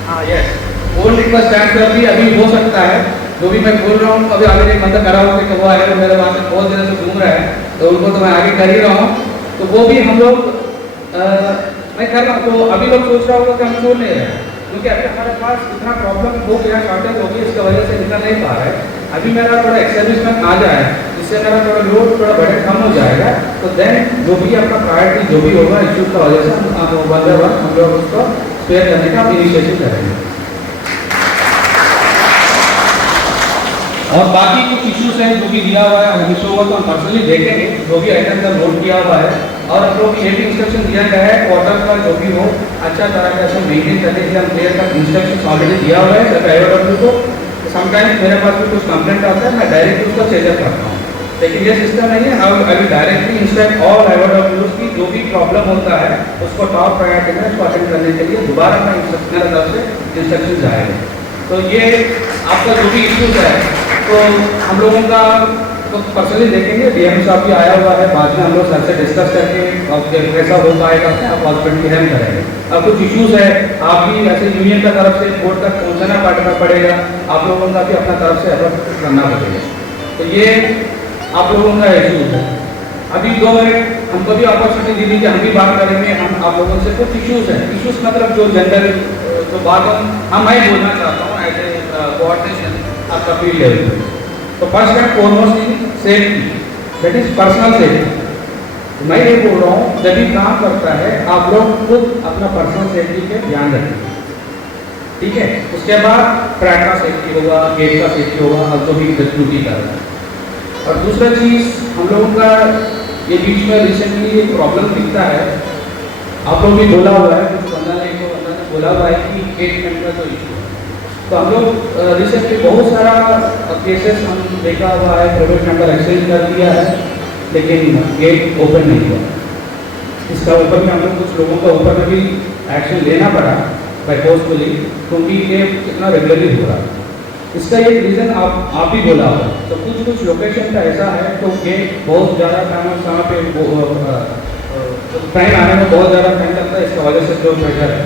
हाँ यस बोल रिक्वेस्ट ट्रांसफर भी अभी हो सकता है। जो भी मैं बोल रहा हूँ अभी आगे एक बंदा करा हुआ कि वो आया मेरे वहाँ से बहुत दिनों से घूम रहा है, तो उनको तो मैं आगे कर ही रहा हूँ, तो वो भी हम लोग मैं कर रहा हूँ। तो अभी लोग सोच रहा होगा कि हम छोड़ नहीं रहे हैं, क्योंकि अभी हमारे पास इतना प्रॉब्लम हो गया, शॉर्टेज हो गई, इसकी वजह से निकल नहीं पा रहा है। अभी मेरा थोड़ा एक्सर्विसमेंट आ जाए, इससे मेरा थोड़ा लोड थोड़ा बड़े कम हो जाएगा, तो देन जो भी अपना प्रायोरिटी जो भी होगा इश्यूज का वजह से हम लोग उसको स्पेयर करने का इनिशिएटिव करेंगे। और बाकी कुछ इश्यूज हैं जो भी दिया हुआ है, हम इशू हुआ तो हम पर्सनली देखेंगे जो भी आइटम का नोट किया हुआ है, और हम लोग ये भी इंस्ट्रक्शन दिया गया है क्वार्टर का जो भी हो अच्छा तरह से ऐसे मेंटेन करने के लिए हम प्लेयर का इंस्ट्रक्शन ऑलरेडी दिया हुआ है IOW को। समटाइम्स मेरे पास भी कुछ कंप्लेंट आता है, मैं डायरेक्टली उसको चेकअप करता हूँ, लेकिन ये सिस्टम नहीं है। I will directly instruct all IOWs की जो भी प्रॉब्लम होता है उसको टॉप प्रायोरिटी में उसको अटेंड करने के लिए दोबारा मैं मेरे तरफ से इंस्ट्रक्शन जाएंगे। तो ये आपका जो भी इश्यूज है तो हम लोगों का तो पर्सनली देखेंगे, DM साहब भी आया हुआ है, बाद में हम लोग सर से डिस्कस करके और कैसा हो पाएगा आप हॉस्पिटल की हेल्प करेंगे। अब कुछ इश्यूज है आप भी ऐसे यूनियन का तरफ से बोर्ड तक पहुंचाना पड़ेगा, आप लोगों का भी अपना तरफ से एफर्ट करना पड़ेगा, तो ये आप लोगों का इश्यूज है। अभी 2 मिनट हमको भी अपॉर्चुनिटी दी थी कि हम भी बात करेंगे, हम आप लोगों से कुछ इश्यूज है, इश्यूज मतलब जो जनरल जो बात मैं बोलना चाहता हूँ एज ए कोऑर्डिनेशन आपका फील्ड लेवल पे। तो first and foremost is safety, that is personal safety. मैं ये बोल रहा हूँ जब भी काम करता है आप लोग खुद अपना पर्सनल सेफ्टी पे ध्यान रखें, ठीक है। उसके बाद ट्रैक का सेफ्टी होगा, गेट का सेफ्टी होगा, और जो भी ड्यूटी कर रहा है। और दूसरा चीज़ हम लोगों का ये बीच में रिसेंटली एक प्रॉब्लम दिखता है, आप लोग भी बोला हुआ है, कुछ बंदा ने बोला हुआ है कि गेट का जो इशू है, तो हम लोग रिसेंटली बहुत सारा केसेस हम देखा हुआ है, प्राइवेट नंबर एक्सचेंज कर दिया है लेकिन गेट ओपन नहीं हुआ। इसका ऊपर में हम लोग कुछ लोगों का ऊपर में भी एक्शन लेना पड़ा बाई फोर्सफुली, क्योंकि ये इतना रेगुलरली हो रहा है। इसका एक रीज़न आप भी बोला हुआ, तो कुछ लोकेशन का ऐसा है तो गेट बहुत ज़्यादा टाइम समय पे टाइम आने में बहुत ज़्यादा टाइम लगता है, इसका वजह से जो प्रेशर है,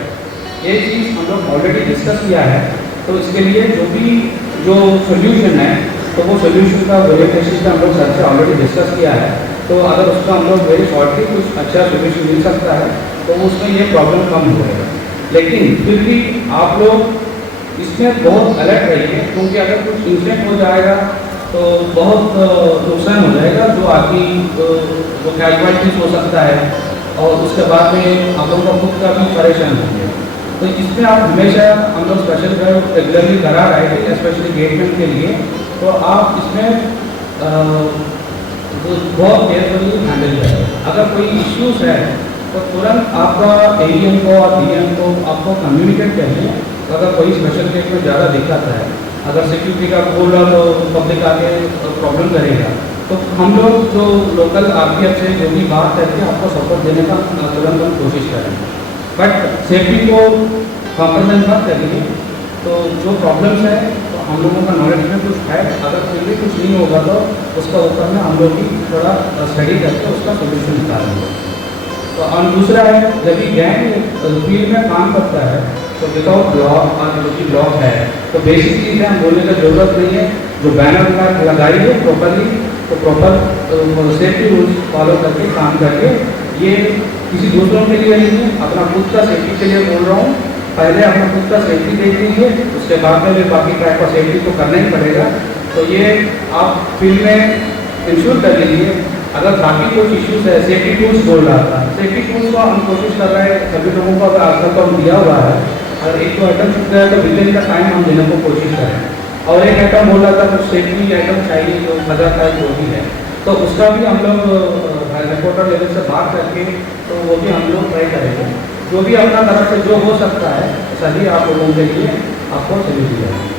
ये चीज़ हम लोग ऑलरेडी डिस्कस किया है। तो इसके लिए जो सोल्यूशन है तो वो सोल्यूशन का वेरिफिकेशन का हम लोग सर से ऑलरेडी डिस्कस किया है, तो अगर उसका हम लोग वेरी शॉर्टली कुछ अच्छा सोल्यूशन मिल सकता है तो उसमें ये प्रॉब्लम कम हो जाएगा। लेकिन फिर भी आप लोग इसमें बहुत अलर्ट रहिए, क्योंकि अगर कुछ इंसिडेंट हो जाएगा तो बहुत नुकसान हो जाएगा, जो आगे वो कैजुअलिटीज हो सकता है, और उसके बाद में आप लोगों का खुद का भी परेशान होंगे। तो इसमें आप हमेशा हम लोग स्पेशल ड्राइव रेगुलरली करा रहे थे, स्पेशली गेटमेंट के लिए, तो आप इसमें बहुत केयरफुली हैंडल करें। अगर कोई इश्यूज है तो तुरंत आपका ADM को और DM को आपको कम्युनिकेट करिए। अगर कोई स्पेशल केस में ज़्यादा दिक्कत है, अगर सिक्योरिटी का बोल रहा तो पब्लिक आके प्रॉब्लम करेगा, तो हम लोग जो लोकल RPF से जो भी बात करके आपको सपोर्ट देने का तुरंत हम कोशिश करेंगे, बट सेफ्टी को कॉम्प्रोमाइज मत करिए। तो जो प्रॉब्लम्स है तो हम लोगों का नॉलेज में कुछ है, अगर फिर भी कुछ नहीं होगा तो उसका ऊपर में हम लोग भी थोड़ा स्टडी करके उसका सोल्यूशन निकालेंगे। तो और दूसरा है, जब भी गैंग फील्ड में काम करता है तो विदाउट ब्लॉक और जो भी ब्लॉक है तो बेसिक चीज़ है, बोलने का जरूरत नहीं है। जो बैनर लगाइए प्रॉपरली, तो प्रॉपर सेफ्टी रूल्स फॉलो करके काम करके, ये किसी दूसरों के लिए नहीं है, अपना खुद का सेफ्टी के लिए बोल रहा हूँ। पहले अपना खुद का सेफ्टी देख लीजिए, उसके बाद में भी बाकी ट्रैक का सेफ्टी तो करना ही पड़ेगा। तो ये आप फील्ड में इंश्योर कर लीजिए। अगर बाकी कुछ इश्यूज है, सेफ्टी टूल्स बोल रहा था, सेफ्टी टूल्स को हम कोशिश कर रहे हैं सभी लोगों को, अगर आजकल तो हम दिया हुआ है, अगर एक तो आइटम छूट गया तो विदिन का टाइम हम देने को कोशिश करें। और एक आइटम बोल रहा था कुछ सेफ्टी आइटम चाहिए जो मजा का जो भी है, तो उसका भी हम लोग रिपोर्टर लेवल से बात करके तो वो भी हम लोग ट्राई करेंगे। जो भी अपना तरफ से जो हो सकता है सभी आप लोगों के लिए आपको सभी दिया जाए।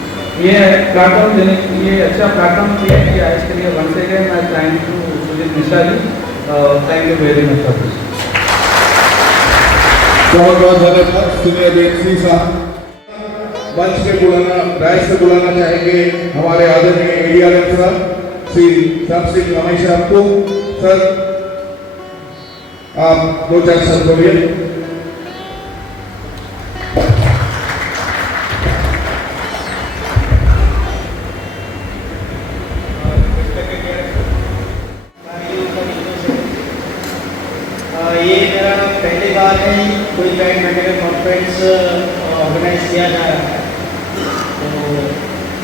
ये प्लेटफॉर्म देने के लिए अच्छा प्लेटफॉर्म क्रिएट किया है, इसके लिए वंस अगेन मैं thank you Sujit Mishra ji, thank you very much for this. बहुत बहुत धन्यवाद सीनियर DMC साहब। मंच पे राइट से बुलाना चाहेंगे हमारे आदरणीय ADRM सर श्री सरसिंह रमेश साहब को। सर आप 2-4 शब्द बोलिए। ये मेरा पहली बार है कोई ट्रैक मेंटेनेंस कॉन्फ्रेंस ऑर्गेनाइज किया जा रहा है, तो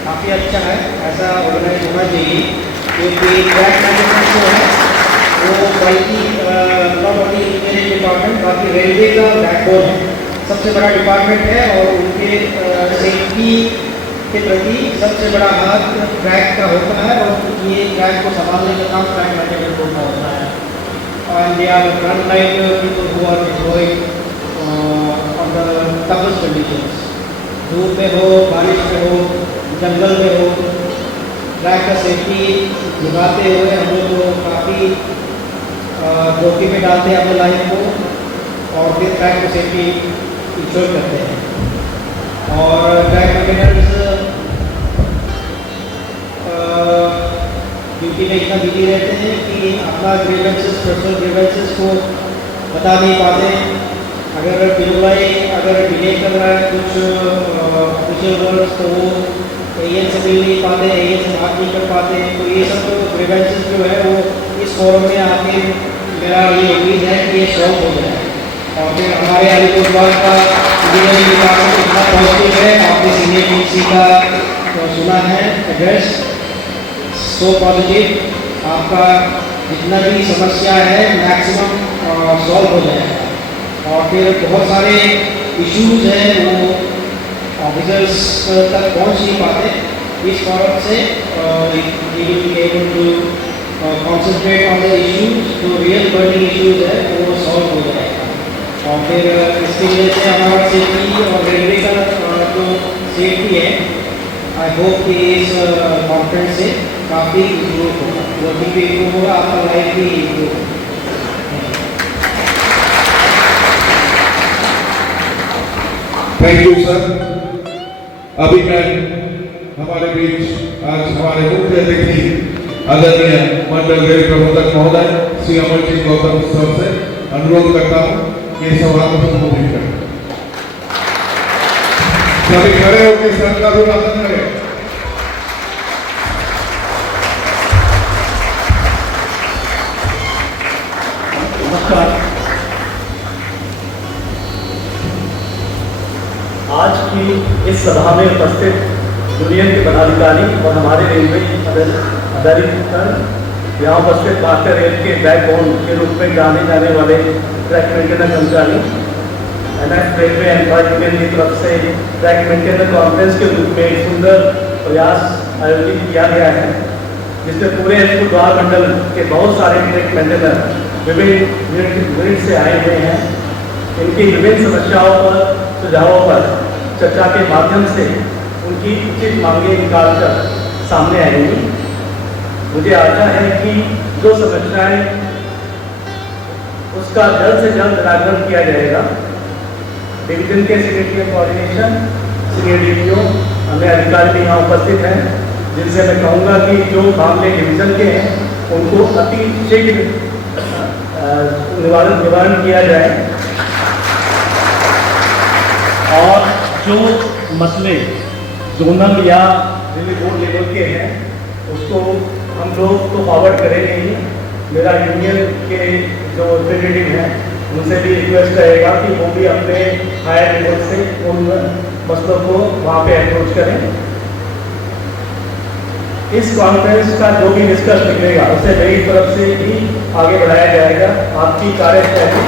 काफ़ी अच्छा है, ऐसा ऑर्गेनाइज होना चाहिए, क्योंकि ट्रैक मेंटेनेंस जो है वो बल्कि नॉट ओनली इंजीनियरिंग डिपार्टमेंट, बाकी रेलवे का बैकबोन है, सबसे बड़ा डिपार्टमेंट है और उनके सेफ्टी के प्रति सबसे बड़ा हाथ ट्रैक का होता है और ये ट्रैक को संभालने का काम ट्रैक मेंटेनेंस का होता है। And they are frontline people who are employed on the toughest conditions. धूप में हो, बारिश में हो, जंगल में हो, ट्रैक का सेफ्टी निभाते हुए हम लोग को काफ़ी जोखिम में डालते हैं अपने लाइफ को और फिर ट्रैक को सेफ्टी इंश्योर करते हैं। और ट्रैक मेंटेनेंस ड्यूटी में इतना बिजी रहते हैं कि अपना ग्रीवेंसेस, पर्सनल ग्रीवेंसेस को बता नहीं पाते। अगर एम्प्लॉय अगर डिले कर रहा है कुछ ऑफिशियल वर्क्स तो वो एएन से मिल नहीं पाते, एएन से बात नहीं कर पाते, तो ये सब ग्रीवेंसेस जो है वो इस फोरम में आके मेरा ये उम्मीद है कि ये सॉल्व हो जाए। और फिर हमारे अलीपुरद्वार का इंजीनियरिंग डिपार्टमेंट इतना पॉजिटिव है, आपने सीनियर यूनिवर्सिटी का सुना है एड्रेस, सो पॉजिटिव, आपका जितना भी समस्या है मैक्सिमम सॉल्व हो जाएगा। और फिर बहुत सारे इश्यूज हैं वो ऑफिसर्स तक पहुंच नहीं पाते, इस कारण से able to concentrate on the issues, जो रियल बर्निंग इश्यूज है वो सॉल्व हो जाएगा। और फिर इसकी वजह से हमारा सेफ्टी और रेलवे का जो सेफ्टी है, आई होप कि इस कॉन्फ्रेंस से काफ़ी इम्प्रूव होगा, वर्किंग भी इम्प्रूव होगा, आपका लाइफ भी इम्प्रूव होगा। Thank you sir. अभी मैं हमारे बीच आज हमारे मुख्य अतिथि आदरणीय मंडल रेल प्रबंधक महोदय श्री अमरजीत गौतम सर से अनुरोध करता हूँ कि सभा को संबोधित करें। सभी खड़े होकर सर का अभिवादन करें। आज की इस सभा में उपस्थित यूनियन के पदाधिकारी और हमारे रेलवे अधिकारी, यहाँ उपस्थित भारतीय रेल के बैकबोन के रूप में जाने जाने वाले ट्रैक मेंटेनेंस कर्मचारी, एनएफ रेलवे एम्प्लॉय यूनियन की तरफ से ट्रैक मेंटेनेंस कॉन्फ्रेंस के रूप में एक सुंदर प्रयास आयोजित किया गया है, जिसमें पूरे अलीपुरद्वार मंडल के बहुत सारे ट्रैक मेंटेनर विभिन्न यूनिट से आए हुए हैं। इनकी विभिन्न समस्याओं पर, सुझावों पर चर्चा के माध्यम से उनकी उचित मांगें निकालकर सामने आएंगी। मुझे आशा है कि जो समस्याएं उसका जल्द से जल्द निराकरण किया जाएगा। डिवीजन के सेक्रेटरी कोऑर्डिनेशन, सीनियर डीपीओ, अन्य अधिकारी भी यहाँ उपस्थित हैं, जिनसे मैं कहूँगा कि जो मामले डिवीजन के हैं उनको अति शीघ्र निवारण किया जाए और जो मसले जोनल या जिले बोर्ड लेवल के हैं उसको हम लोग तो फॉरवर्ड करेंगे ही। मेरा यूनियन के जो रिप्रेजेंटेटिव हैं उनसे भी रिक्वेस्ट रहेगा कि वो भी अपने हायर लेवल से उन मसलों को वहाँ पे अप्रोच करें। इस कॉन्फ्रेंस का जो भी डिस्कस निकलेगा उसे मेरी तरफ से ही आगे बढ़ाया जाएगा। आपकी कार्यशैली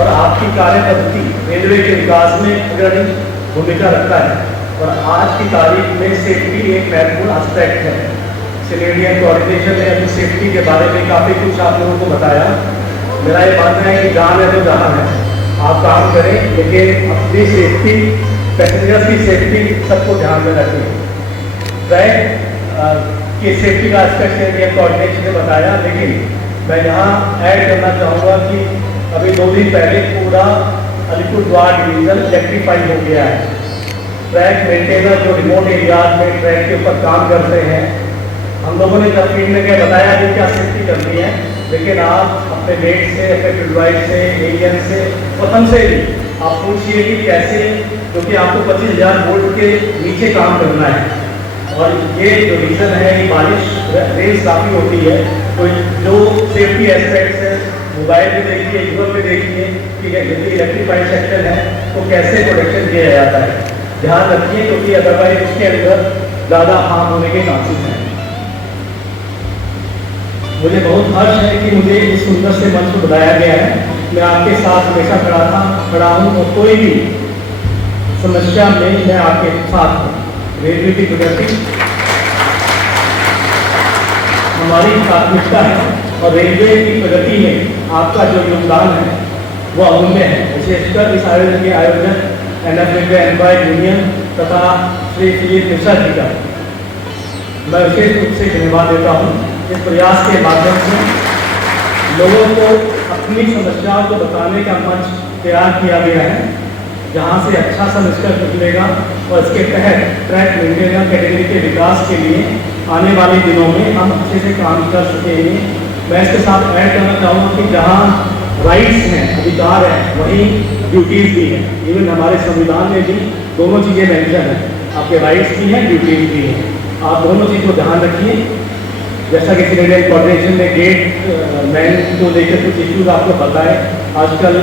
और आपकी कार्य पद्धति रेलवे के विकास में अग्रणी भूमिका रखता है और आज की तारीख में सेफ्टी एक महत्वपूर्ण एस्पेक्ट है। सीनियर कोऑर्डिनेशन ने अपनी सेफ्टी के बारे में काफ़ी कुछ आप लोगों को बताया। मेरा ये मानना है कि जहाँ है तो जहाँ है आप काम करें, लेकिन अपनी सेफ्टी, पैसेंजर्स की सेफ्टी सबको ध्यान में रखें। ट्रैक की सेफ्टी का एस्पेक्ट सीनियर कोऑर्डिनेशन ने बताया, लेकिन मैं यहाँ ऐड करना चाहूँगा कि अभी 2 दिन पहले पूरा अलीपुरद्वार डिवीजन इलेक्ट्रीफाई हो गया है। ट्रैक मेंटेनर जो रिमोट एरियाज में ट्रैक के ऊपर काम करते हैं, हम लोगों ने जब फील्ड में गए बताया कि क्या सेफ्टी करनी है, लेकिन आप अपने मेट से, अपने फील्ड से, एलियन से और हमसे भी आप पूछिए कि कैसे, क्योंकि आपको 25,000 वोल्ट के नीचे काम करना है। और ये जो रीज़न है, ये बारिश रेंज काफ़ी होती है, तो जो सेफ्टी एस्पेक्ट्स है मोबाइल पे देखिए, गूगल पे देखिए कि यदि इलेक्ट्रीफाइड सेक्शन है तो कैसे प्रोटेक्शन किया जाता है, ध्यान रखिए, क्योंकि अदरवाइज उसके अंदर ज़्यादा हार्म होने के चांसेस हैं। मुझे बहुत हर्ष है कि मुझे इस सुंदर से मंच को बुलाया गया है। मैं आपके साथ हमेशा खड़ा हूँ और कोई भी समस्या में मैं आपके साथ हूँ। रेलवे की प्रगति हमारी प्राथमिकता है और रेलवे की प्रगति में आपका जो योगदान है वो अमूल्य है। विशेषकर इस आयोजन के आयोजक NFA एम्प्लॉय यूनियन तथा श्री सुजीत मिश्रा जी का मैं विशेष रूप से धन्यवाद देता हूँ। इस प्रयास के माध्यम से लोगों को अपनी समस्याओं को बताने का मंच तैयार किया गया है, जहाँ से अच्छा सा निष्कर्ष निकलेगा और इसके तहत ट्रैक मिलेगा कैटेगरी के विकास के लिए आने वाले दिनों में हम अच्छे से काम कर सकेंगे। मैं इसके साथ ऐड करना चाहूँगा कि जहाँ राइट्स हैं, अधिकार हैं, वहीं ड्यूटीज़ भी हैं। इवन हमारे संविधान में भी दोनों चीज़ें मेंशन हैं, आपके राइट्स भी हैं, ड्यूटीज़ भी हैं। आप दोनों चीज़ को ध्यान रखिए। जैसा कि सिनेरियल कोऑर्डिनेशन में गेट मैन को लेकर कुछ इश्यूज आपको पता है, आजकल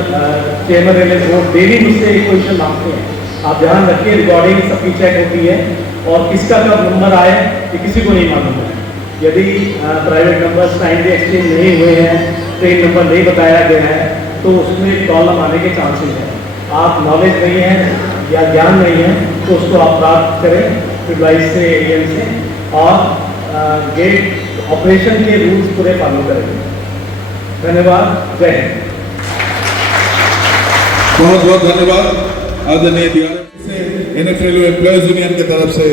चेयरमैन रेलवे बोर्ड डेली मुझसे एक क्वेश्चन मांगते हैं, आप ध्यान रखिए, रिकॉर्डिंग सबकी चेक होती है और किसका कब नंबर आए ये किसी को नहीं मालूम है। यदि प्राइवेट नंबर्स टाइमली एक्सचेंज नहीं हुए हैं, ट्रेन नंबर नहीं बताया गया है, तो उसमें प्रॉब्लम आने के चांसेस हैं। आप नॉलेज नहीं है या ज्ञान नहीं है तो उसको आप प्राप्त करें एडवाइस से, एलियन से, और गेट ऑपरेशन के रूल्स पूरे फॉलो करेंगे। धन्यवाद। जय हिंद। बहुत बहुत धन्यवाद आदरणीय DRM से, NFLU एम्प्लॉयज यूनियन की तरफ से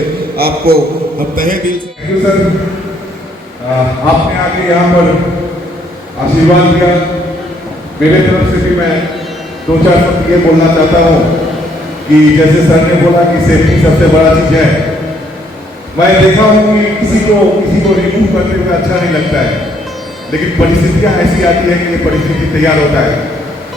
आपको हम तहे दिल से थैंक यू सर। आपने आके यहाँ पर आशीर्वाद दिया। मेरे तरफ से भी मैं 2-4 शब्द ये बोलना चाहता हूँ कि जैसे सर ने बोला कि सेफ्टी सबसे बड़ा चीज़ है। मैं देखा हूँ कि किसी को रिमूव करते हुए अच्छा नहीं लगता है, लेकिन परिस्थितियाँ ऐसी आती है कि ये परिस्थिति तैयार होता है।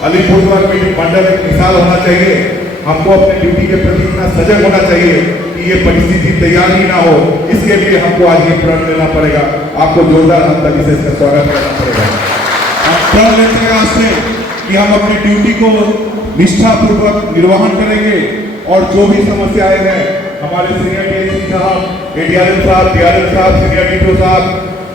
अलीपुरद्वार मीटिंग मंडल एक मिसाल होना चाहिए। हमको अपने ड्यूटी के प्रति इतना सजग होना चाहिए कि ये परिस्थिति तैयार ही ना हो। इसके लिए हमको आज ये प्रण लेना पड़ेगा। आपको जोरदार हम तभी से इसका स्वागत करना पड़ेगा। हम प्रण लेते हैं आज से कि हम अपनी ड्यूटी को निष्ठापूर्वक निर्वहन करेंगे और जो भी समस्याएं हैं, हमारे सीनियर DSC साहब, ADRM साहब, DRM साहब, सीनियर DTO साहब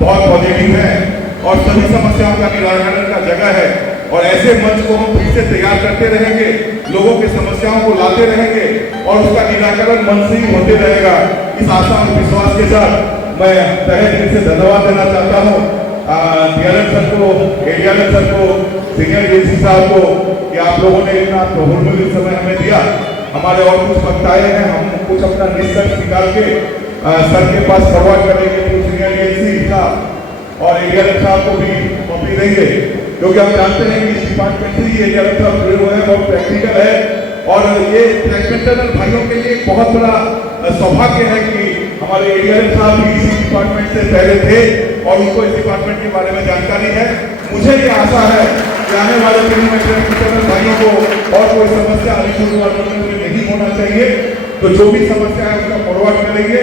बहुत पॉजिटिव हैं और सभी समस्याओं का निराकरण का जगह है। और ऐसे मंच को हम फिर से तैयार करते रहेंगे, लोगों की समस्याओं को लाते रहेंगे और उसका निराकरण मन से ही होते रहेगा। इस आशा और विश्वास के साथ मैं तहे दिल से धन्यवाद देना चाहता हूँ DRM सर को, ADRM सर को, सीनियर DSC साहब को कि आप लोगों ने इतना बहुमूल्य समय हमें दिया। हमारे और कुछ वक्ताएं हैं, हम कुछ अपना निष्कर्ष निकाल के सर के पास फॉरवर्ड करेंगे तो सीनियर DSC साहब और ADRM साहब को भी कॉपी देंगे, क्योंकि हम जानते हैं कि इस डिपार्टमेंट से ही ADRM साहब जुड़े हुए हैं, बहुत प्रैक्टिकल है और ये ट्रैक भाइयों के लिए एक बहुत बड़ा सौभाग्य है कि हमारे ADRM साहब भी इसी डिपार्टमेंट से पहले थे और उनको इस डिपार्टमेंट के बारे में जानकारी है। मुझे ये आशा है कि आने वाले दिनों में ट्रैक भाइयों को और कोई समस्या अलीपुरद्वार मंडल में नहीं होना चाहिए, तो जो भी समस्या है उसका फॉरवर्ड करेंगे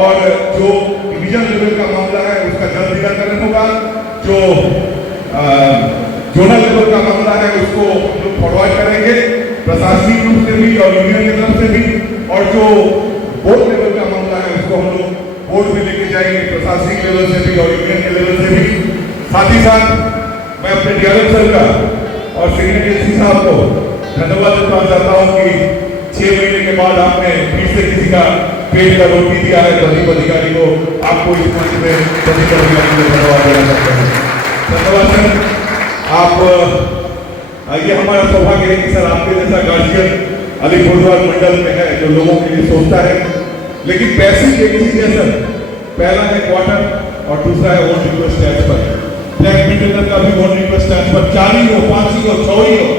और जो डिवीजन लेवल का मामला है उसका जल्द निराकरण होगा। जो जोनल लेवल का मामला है उसको हम लोग फॉरवर्ड करेंगे प्रशासनिक रूप से भी और यूनियन की तरफ से भी, और जो बोर्ड लेवल का मामला है उसको हम लोग बोर्ड में लेके जाएंगे प्रशासनिक लेवल से भी और यूनियन के लेवल से भी। साथ ही साथ मैं अपने DRM सर का और सीनियर DSC साहब को धन्यवाद देना चाहता हूँ कि 6 महीने के बाद आपने फिर से किसी का पेट का रोटी दिया है प्रदीप अधिकारी को। आपको इस मंच में प्रदीप अधिकारी को धन्यवाद देना चाहता हूँ। धन्यवाद सर। आप ये हमारा सौभाग्य है कि सर आपके जैसा गार्जियन अलीपुरद्वार मंडल में है जो लोगों के लिए सोचता है। लेकिन बेसिक एक चीज है सर, पहला है क्वार्टर और दूसरा है own request transfer. Track maintainer का भी ओन रिक्वेस्ट ट्रांसफर 4 ही हो, 5 ही हो, 6 ही हो,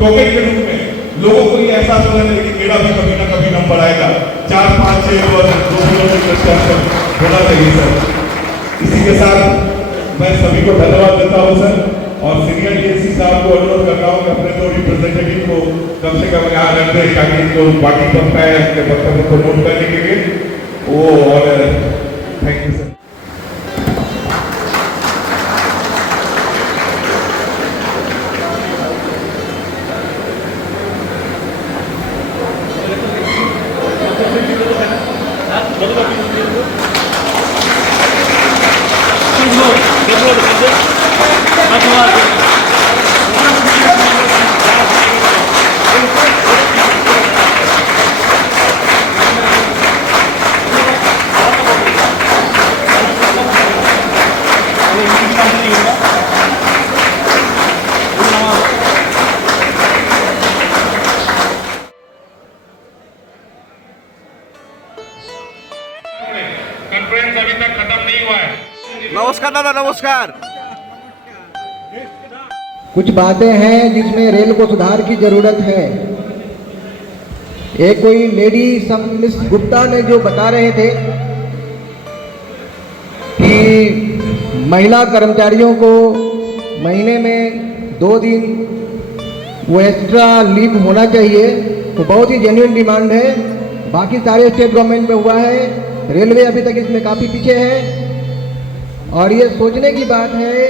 टोकन के रूप में लोगों को ये एहसास होना चाहिए कि मेरा भी कभी ना कभी नंबर आएगा। 4, 5, 6 और 2 रिक्वेस्ट ट्रांसफर होना चाहिए सर। इसी के साथ मैं सभी को धन्यवाद देता हूँ सर, और सीनियर डीएससी साहब को अनुरोध करता हूँ कि अपने दो रिप्रेजेंटेटिव को कम से कम यहाँ रख दें, ताकि इनको बाकी पक्का है उनके वक्तव्य को नोट करने के लिए वो। और थैंक यू सर। कॉन्फ्रेंस अभी तक खत्म नहीं हुआ है। नमस्कार दादा, नमस्कार। कुछ बातें हैं जिसमें रेल को सुधार की जरूरत है। एक कोई लेडी मिस गुप्ता ने जो बता रहे थे कि महिला कर्मचारियों को महीने में 2 दिन वो एक्स्ट्रा लीव होना चाहिए, तो बहुत ही जेन्युइन डिमांड है। बाकी सारे स्टेट गवर्नमेंट में हुआ है, रेलवे अभी तक इसमें काफ़ी पीछे है। और ये सोचने की बात है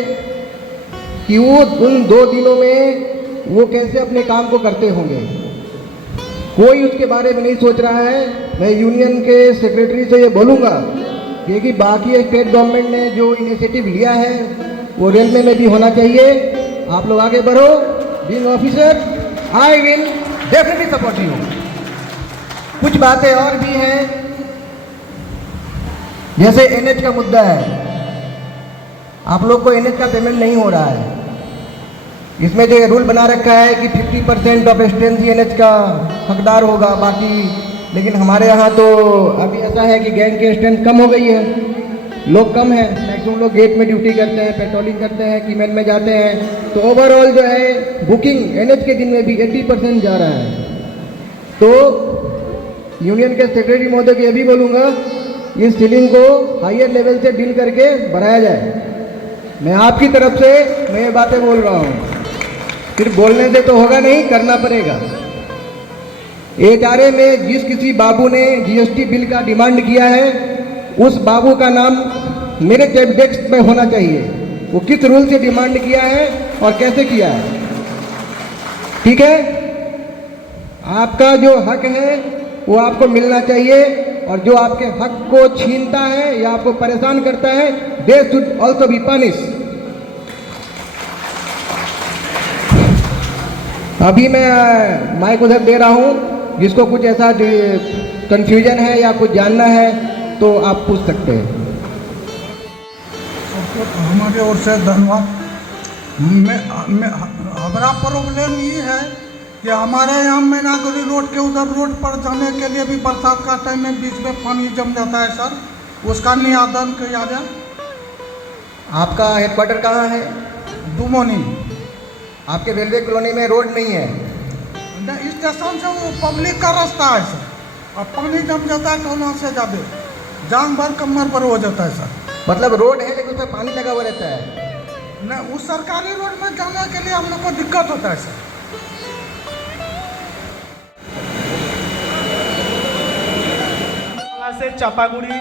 कि वो उन 2 दिनों में वो कैसे अपने काम को करते होंगे, कोई उसके बारे में नहीं सोच रहा है। मैं यूनियन के सेक्रेटरी से ये बोलूँगा कि बाकी स्टेट गवर्नमेंट ने जो इनिशिएटिव लिया है वो रेलवे में भी होना चाहिए। आप लोग आगे बढ़ो। Being officer I will definitely support you. कुछ बातें और भी हैं, जैसे एनएच का मुद्दा है। आप लोग को एनएच का पेमेंट नहीं हो रहा है। इसमें जो ये रूल बना रखा है कि 50% ऑफ स्ट्रेंथ ही एनएच का हकदार होगा, बाकी लेकिन हमारे यहाँ तो अभी ऐसा है कि गैंग की स्ट्रेंथ कम हो गई है, लोग कम हैं, मैक्सिमम लोग गेट में ड्यूटी करते हैं, पेट्रोलिंग करते हैं, कीमेन में जाते हैं। तो ओवरऑल जो है बुकिंग एनएच के दिन में भी 80% जा रहा है। तो यूनियन के सेक्रेटरी महोदय को ये भी बोलूँगा, इस सीलिंग को हायर लेवल से डील करके बढ़ाया जाए। मैं आपकी तरफ से मैं ये बातें बोल रहा हूँ, सिर्फ बोलने से तो होगा नहीं, करना पड़ेगा। एचआरए में जिस किसी बाबू ने जीएसटी बिल का डिमांड किया है, उस बाबू का नाम मेरे डेस्क में होना चाहिए। वो किस रूल से डिमांड किया है और कैसे किया है, ठीक है? आपका जो हक है वो आपको मिलना चाहिए, और जो आपके हक को छीनता है या आपको परेशान करता है, they should also be punish. अभी मैं माइक उधर दे रहा हूँ, जिसको कुछ ऐसा कंफ्यूजन है या कुछ जानना है तो आप पूछ सकते हैं। हमारे ओर से धन्यवाद। हमारा प्रॉब्लम ये है कि हमारे यहाँ मैनागुरी रोड के उधर रोड पर जाने के लिए भी बरसात का टाइम में बीच में पानी जम जाता है सर, उसका निराकरण किया जाए। आपका हेडक्वार्टर कहाँ है? दुमोनी। आपके रेलवे कॉलोनी में रोड नहीं है? स्टेशन से वो पब्लिक का रास्ता है सर, और पानी जम जाता है तो वहाँ से जाते जान भर कमर पर हो जाता है सर। मतलब रोड है लेकिन उसमें पानी लगा हुआ रहता है? न, उस सरकारी रोड में जाने के लिए हम लोग को दिक्कत होता है सर। से चापागुड़ी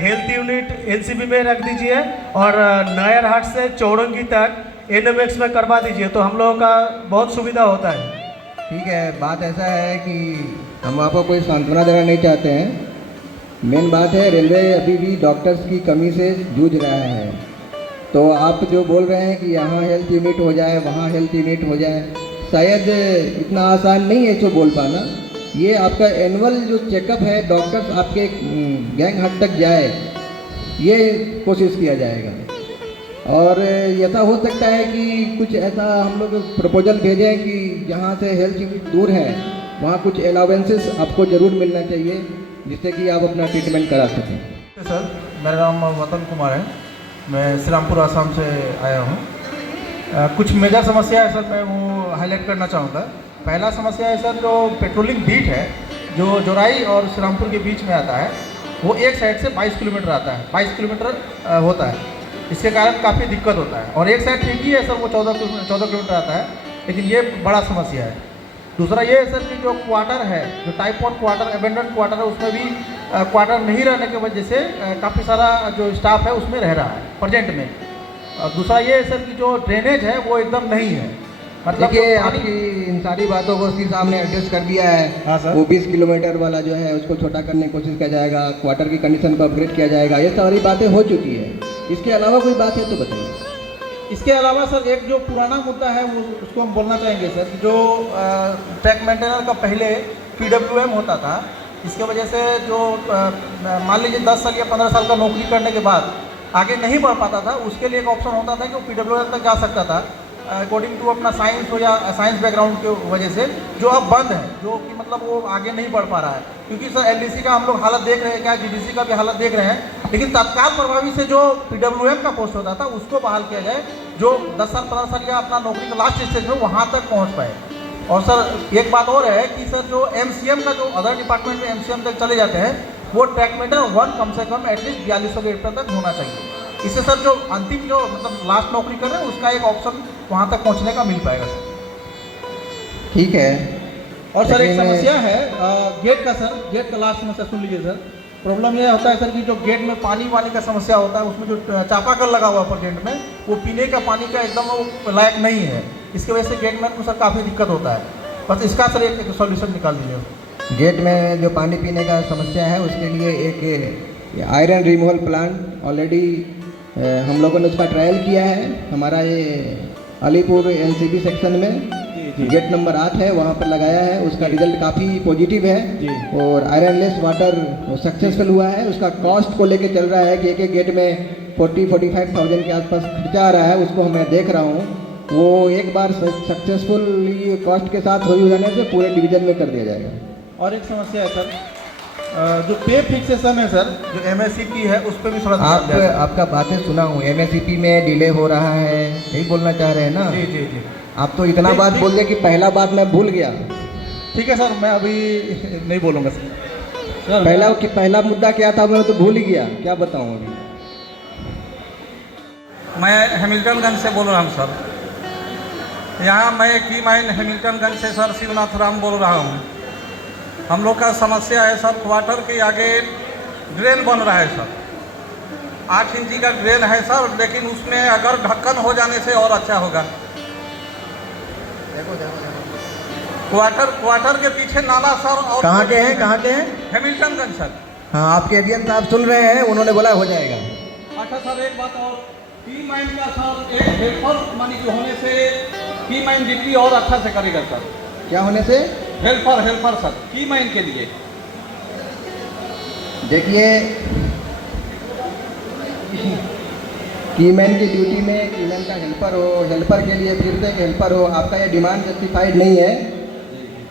हेल्थ यूनिट एनसीबी में रख दीजिए, और नायर हाट से चौरंगी तक एनएमएक्स में करवा दीजिए, तो हम लोगों का बहुत सुविधा होता है। ठीक है, बात ऐसा है कि हम आपको कोई सांत्वना देना नहीं चाहते हैं। मेन बात है रेलवे अभी भी डॉक्टर्स की कमी से जूझ रहा है। तो आप जो बोल रहे हैं कि यहाँ हेल्थ यूनिट हो जाए, वहाँ हेल्थ यूनिट हो जाए, शायद इतना आसान नहीं है इसको बोल पाना। ये आपका एनुअल जो चेकअप है, डॉक्टर्स आपके गैंग हट तक जाए, ये कोशिश किया जाएगा। और ऐसा हो सकता है कि कुछ ऐसा हम लोग प्रपोजल भेजें कि जहाँ से हेल्थ यूनिट दूर है वहाँ कुछ अलाउंसेस आपको ज़रूर मिलना चाहिए, जिससे कि आप अपना ट्रीटमेंट करा सकें। सर, मेरा नाम वतन कुमार है, मैं श्रीरामपुर आसाम से आया हूँ। कुछ मेजर समस्या है सर, मैं वो हाईलाइट करना चाहूँगा। पहला समस्या है सर, जो पेट्रोलिंग बीट है जो जोराई और श्रीरामपुर के बीच में आता है, वो एक साइड से 22 किलोमीटर आता है, 22 किलोमीटर होता है। इसके कारण काफ़ी दिक्कत होता है। और एक साइड ठीक ही है सर, वो 14 किलोमीटर आता है, लेकिन ये बड़ा समस्या है। दूसरा ये है सर कि जो क्वार्टर है, जो टाइप 1 क्वार्टर, एबेंडन क्वार्टर है, उसमें भी क्वार्टर नहीं रहने की वजह से काफ़ी सारा जो स्टाफ है उसमें रह रहा है प्रेजेंट में। दूसरा ये है सर कि जो ड्रेनेज है वो एकदम नहीं है। मतलब देखिए आपकी इन सारी बातों को उसके सामने एडजस्ट कर दिया है। हाँ सर। वो 20 किलोमीटर वाला जो है उसको छोटा करने की कोशिश किया जाएगा, क्वार्टर की कंडीशन को अपग्रेड किया जाएगा, ये सारी बातें हो चुकी है। इसके अलावा कोई बात है तो बताइए। इसके अलावा सर एक जो पुराना मुद्दा है वो उसको हम बोलना चाहेंगे सर, जो ट्रैक मेंटेनर का पहले PWM होता था, इसके वजह से जो मान लीजिए 10 साल या 15 साल का नौकरी करने के बाद आगे नहीं बढ़ पाता था, उसके लिए एक ऑप्शन होता था कि वो PWM तक जा सकता था अकॉर्डिंग टू अपना साइंस हो या साइंस बैकग्राउंड की वजह से, जो अब बंद है, जो कि मतलब वो आगे नहीं बढ़ पा रहा है। क्योंकि सर LDC का हम लोग हालत देख रहे हैं, क्या GDC का भी हालत देख रहे हैं, लेकिन तत्काल प्रभावी से जो PWM का पोस्ट होता था उसको बहाल किया जाए, जो 10 साल 15 साल या अपना नौकरी का लास्ट स्टेज में वहाँ तक पहुँच पाए। और सर एक बात और है कि सर जो MCM का जो अदर डिपार्टमेंट में MCM तक चले जाते हैं, वो ट्रैक मेंटेनर 1 कम से कम एटलीस्ट 4200 गेट तक होना चाहिए। इससे सर जो अंतिम जो मतलब लास्ट नौकरी कर रहे हैं उसका एक ऑप्शन वहाँ तक पहुँचने का मिल पाएगा सर। ठीक है। और सर एक समस्या है गेट का सर, गेट का लास्ट समस्या सुन लीजिए सर। प्रॉब्लम यह होता है सर कि जो गेट में पानी वानी का समस्या होता है, उसमें जो चापाकल लगा हुआ है गेट में, वो पीने का पानी का एकदम वो लायक नहीं है। इसकी वजह से गेट में सर काफ़ी दिक्कत होता है। बस इसका सर एक सॉल्यूशन निकाल दीजिए। गेट में जो पानी पीने का समस्या है उसके लिए एक आयरन रिमूवल प्लांट ऑलरेडी हम लोगों ने उसका ट्रायल किया है। हमारा ये अलीपुर NCB सेक्शन में गेट नंबर 8 है, वहाँ पर लगाया है। उसका रिजल्ट काफ़ी पॉजिटिव है और आयरनलेस वाटर सक्सेसफुल हुआ है। उसका कॉस्ट को लेके चल रहा है कि एक गेट में 40-45,000 के आसपास खर्चा आ रहा है, उसको मैं देख रहा हूँ। वो एक बार सक्सेसफुल कॉस्ट के साथ हो जाने से पूरे डिवीजन में कर दिया जाएगा। और एक समस्या है सर, जो पे फिक्सेशन है सर, जो MSCP है उस पर भी थोड़ा आपका बातें सुना हूँ, MSCP में डिले हो रहा है, यही बोलना चाह रहे हैं ना? जी जी जी। आप तो इतना बात बोल दिया कि पहला बात मैं भूल गया। ठीक है सर, मैं अभी नहीं बोलूँगा सर। पहला मुद्दा क्या था मैं तो भूल ही गया, क्या बताऊँ अभी। मैं हैमिल्टनगंज से बोल रहा हूँ सर। यहाँ मैं की माइन हैमिल्टनगंज से सर शिवनाथ राम बोल रहा हूँ। हम लोग का समस्या है सर, क्वार्टर के आगे ड्रेन बन रहा है सर, 8 इंची का ड्रेन है सर, लेकिन उसमें अगर ढक्कन हो जाने से और अच्छा होगा। क्वार्टर के पीछे नाला सर। और कहाँ के हैं? हैमिल्टनगंज सर। हाँ, आपके एडीएम साहब सुन रहे हैं, उन्होंने बोला हो जाएगा। अच्छा सर, एक बात और, की माइन का सर एक हेल्पर मानी जो होने से की माइन ड्यूटी और अच्छा से करेगा सर। क्या होने से? हेल्पर सर, की माइन के लिए। देखिए, कीमैन की ड्यूटी में कीमैन का हेल्पर हो, हेल्पर के लिए फिर से हेल्पर हो, आपका ये डिमांड जस्टिफाइड नहीं है।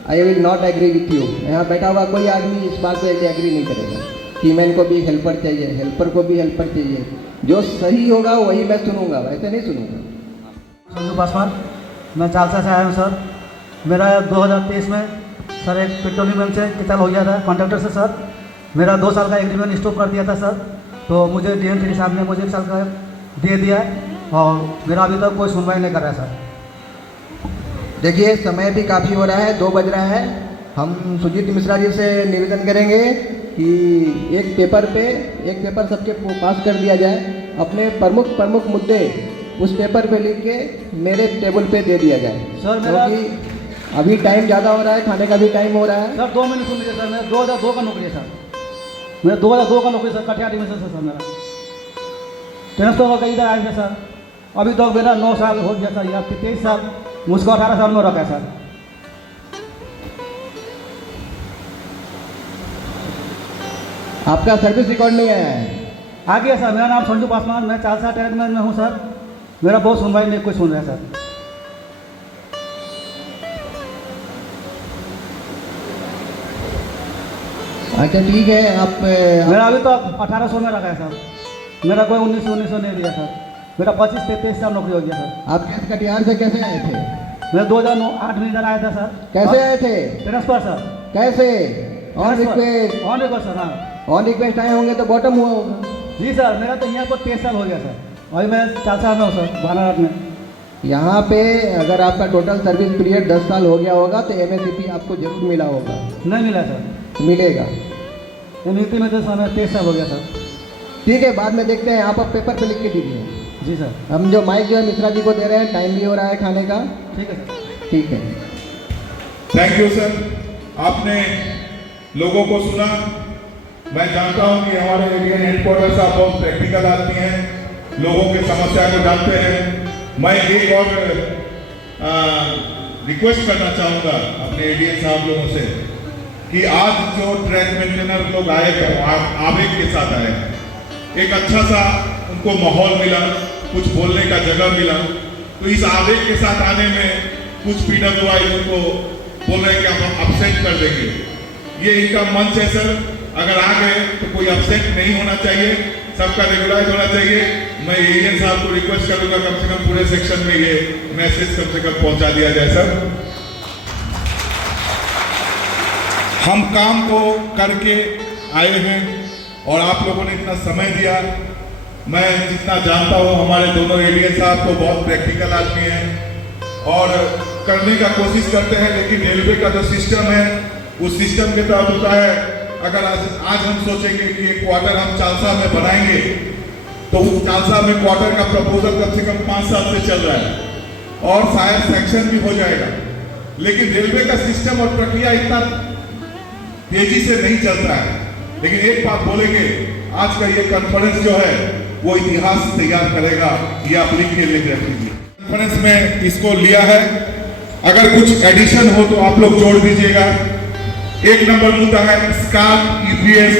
I will not agree with you. यहाँ बैठा हुआ कोई आदमी इस बात से एग्री नहीं करेगा। कीमैन को भी हेल्पर चाहिए, हेल्पर को भी हेल्पर चाहिए। जो सही होगा वही मैं सुनूंगा, वैसे नहीं सुनूंगा। संजू पासवान, मैं चालसा से आया हूँ सर। मेरा 2023 में सर एक पेट्रोलियम से किताब हो गया था कॉन्ट्रैक्टर से सर। मेरा 2 साल का एग्रीमेंट स्टॉप कर दिया था सर, तो मुझे DM साहब ने मुझे 1 साल का दे दिया और मेरा अभी तक कोई सुनवाई नहीं कर रहा है सर। देखिए, समय भी काफ़ी हो रहा है, 2 बज रहा है। हम सुजीत मिश्रा जी से निवेदन करेंगे कि एक पेपर सबके पास कर दिया जाए। अपने प्रमुख मुद्दे उस पेपर पे लिख के मेरे टेबल पे दे दिया जाए सर। क्योंकि अभी टाइम ज़्यादा हो रहा है, खाने का भी टाइम हो रहा है सर। 2 मिनट सुन लीजिए सर। मेरा 2002 का नौकरी है सर, मेरा 2002 का नौकरी सर, कटिहार डिवीजन से सर। मेरा ट्रांसफर होकर इधर आएंगे सर। अभी तक मेरा 9 साल हो गया सर, या 23 साल, मुझको 18 साल में रखा है सर। आपका सर्विस रिकॉर्ड नहीं आया है? आ गया सर। मेरा नाम संजू पासवान, मैं चालसा टैग में हूँ सर। मेरा बहुत सुनवाई नहीं, कोई सुन रहा है सर। अच्छा ठीक है, आप मेरा अभी तो 1800 में रखा है सर। मेरा कोई 1900 नहीं दिया सर। मेरा 25-23 साल नौकरी हो गया सर। आप कटिहार से कैसे आए थे? मैं 2008 में इधर आया था सर। कैसे आए थे? Transfer sir. कैसे? On request? On request sir. हाँ, और रिक्वेस्ट आए होंगे तो बॉटम हुआ होगा। जी सर, मेरा तो यहाँ पर 13 साल हो गया सर, और मैं 4 साल में हूँ सर बानारत में। यहाँ पे अगर आपका टोटल सर्विस पीरियड 10 साल हो गया होगा तो MSCP आपको जरूर मिला होगा। नहीं मिला सर। मिलेगा। मिलती में तो समय 13 साल हो गया सर। ठीक है, बाद में देखते हैं। आप पेपर पे लिख के दीजिए। जी सर। हम जो माइक जो है मिश्रा जी को दे रहे हैं, टाइम भी हो रहा है खाने का। ठीक है सर। ठीक है, थैंक यू सर। आपने लोगों को सुना। मैं जानता हूं कि हमारे एरिया हेडक्वार्टर साहब बहुत प्रैक्टिकल आदमी हैं, लोगों की समस्या को जानते हैं। मैं एक और रिक्वेस्ट करना चाहूँगा अपने एडीएम साहब लोगों से कि आज जो ट्रैक मेंटेनर लोग आए थे आवेग के साथ आए, एक अच्छा सा उनको माहौल मिला, कुछ बोलने का जगह मिला। तो इस आवेग के साथ आने में कुछ PWI उनको बोल रहे हैं कि हम अपसेट कर देंगे। ये इनका मंच है सर, अगर आ गए तो कोई अपसेट नहीं होना चाहिए, सबका रेगुलाइज होना चाहिए। मैं एडीएम साहब को रिक्वेस्ट करूंगा कम से कम पूरे सेक्शन में ये मैसेज कम से कम पहुंचा दिया जाए। सर, हम काम को करके आए हैं और आप लोगों ने इतना समय दिया। मैं जितना जानता हूँ हमारे दोनों एडीएम साहब को बहुत प्रैक्टिकल आदमी हैं और करने का कोशिश करते हैं, लेकिन रेलवे का जो सिस्टम है उस सिस्टम के तहत होता है। अगर आज हम सोचेंगे कि एक क्वार्टर हम चालसा में बनाएंगे तो उस चालसा में क्वार्टर का प्रपोजल कम से कम 5 साल से चल रहा है और शायद सैंक्शन भी हो जाएगा, लेकिन रेलवे का सिस्टम और प्रक्रिया इतना तेजी से नहीं चलता है। लेकिन एक बात बोलेंगे, आज का ये कॉन्फ्रेंस जो है वो इतिहास तैयार करेगा, ये आप लिख के लेके रखिए। कॉन्फ्रेंस में इसको लिया है, अगर कुछ एडिशन हो तो आप लोग जोड़ दीजिएगा। एक नंबर मुद्दा है scrap EPS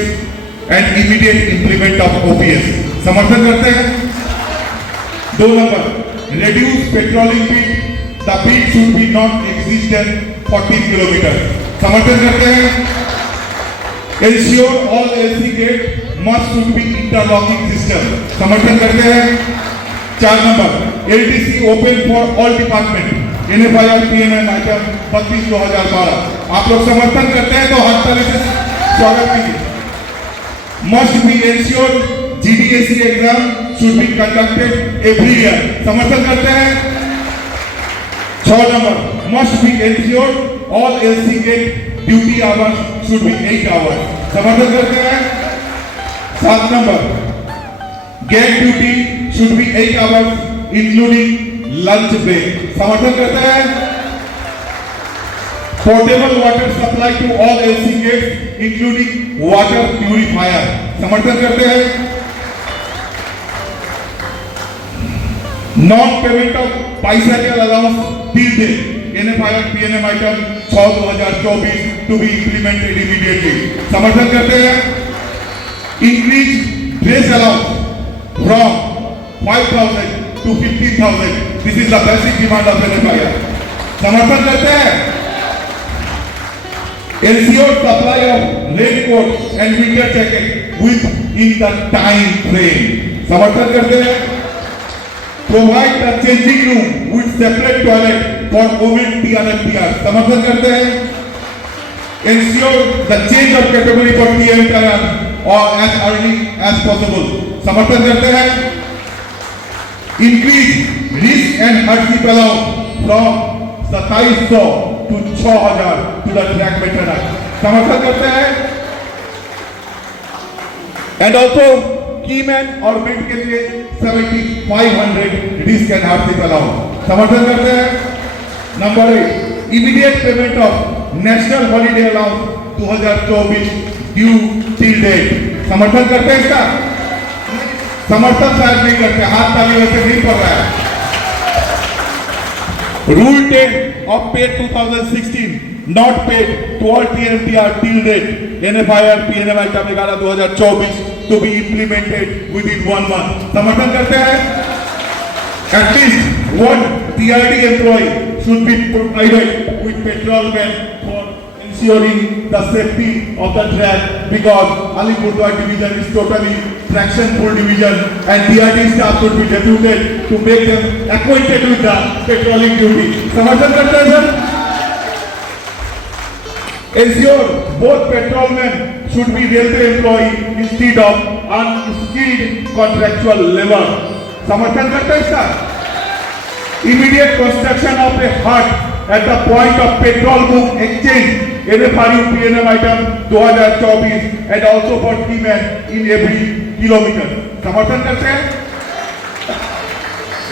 and immediate implement of OPS, समर्थन करते हैं। 2 number reduce petroleum speed, the speed should be not exceed than 40 kilometre, समर्थन करते हैं। Ensure all LC gate must should be interlocking system, समर्थन करते हैं। 4 number LTC open for all department, NFIR PNM item 32/2012, आप लोग समर्थन करते हैं तो हर तरह से स्वागत कीजिए। Must be ensured GDSC exam should be conducted every year, समर्थन करते हैं। 6 number must be ensured all LC gate duty hours should be 8 hours, समर्थन करते हैं। 7 number gate duty should be 8 hours including lunch break, समर्थन करते हैं। Portable water supply to all LC gates including water purifier, समर्थन करते हैं। Non payment of bicycle allowance till date, NFIR PNM item 6/2024 to be implemented immediately, समर्थन करते हैं। Increase dress allowance from 5,000 to 15,000, this is the basic demand of NFIR, समर्थन करते हैं। Ensure supply of raincoat and winter jacket within the time frame, समर्थन करते हैं। Provide a changing room with separate toilet for women TRMTR, समर्थन करते हैं। Ensure the change of category for TRMTR or as early as possible, समर्थन करते हैं। Increase risk and hardship allowance from 2700 to 6000 to the track maintenance, समर्थन करते हैं। And also keyman और मिड के लिए 7500 रिस्क एंड हार्डशिप allowance, समर्थन करते हैं। Number 8 immediate payment of national holiday allowance 2024 due till date, समर्थन करते हैं इसका। समर्थन शायद नहीं करते, हाथ ताली वैसे नहीं पड़ रहा है। Rule 10 of paid 2016 not paid to all TRMTR till date, NFIR PNM item 11/2024 to be implemented within 1 month, समर्थन करते हैं। At least one TRD employee should be provided with petrol van for ensuring the safety of the track, because Alipurduar division is totally traction full division and TRD staff should be deputed to make them acquainted with the patrolling duty, समर्थन करते हैं sir. ensure both patrolmen should be railway employee instead of unskilled contractual labor. समर्थन करते हैं इसका? Immediate construction of a hut at the point of petrol book exchange NFRU PNM item 2024 and also for 3 men in every kilometer. समर्थन करते हैं?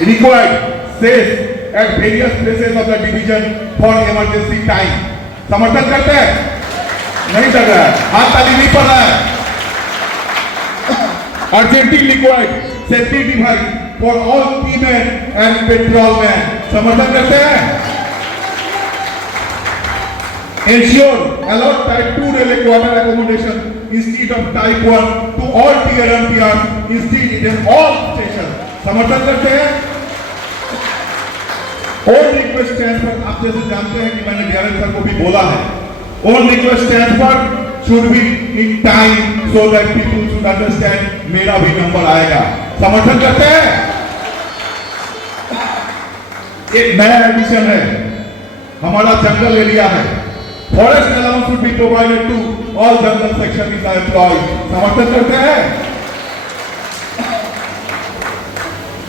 Required says at various places of the division for emergency time. समर्थन करते हैं? नहीं कर रहा है, हाथ ताली नहीं पड़ रहा है। Urgently required safety device for all seamen and patrolmen. समर्थन करते हैं? Ensure allot type 2 railway quarter accommodation instead of type 1 to all tier MPR instead in all stations. समर्थन करते हैं? All request transfer, आप जैसे जानते हैं कि मैंने डीआरएम सर को भी बोला है, all request transfer should be in time so that people should understand मेरा भी नंबर आएगा। समर्थन करते हैं? एक नया एडिशन है, हमारा जंगल एरिया है, forest allowance should be provided to all jungle section is employed। समर्थन करते हैं?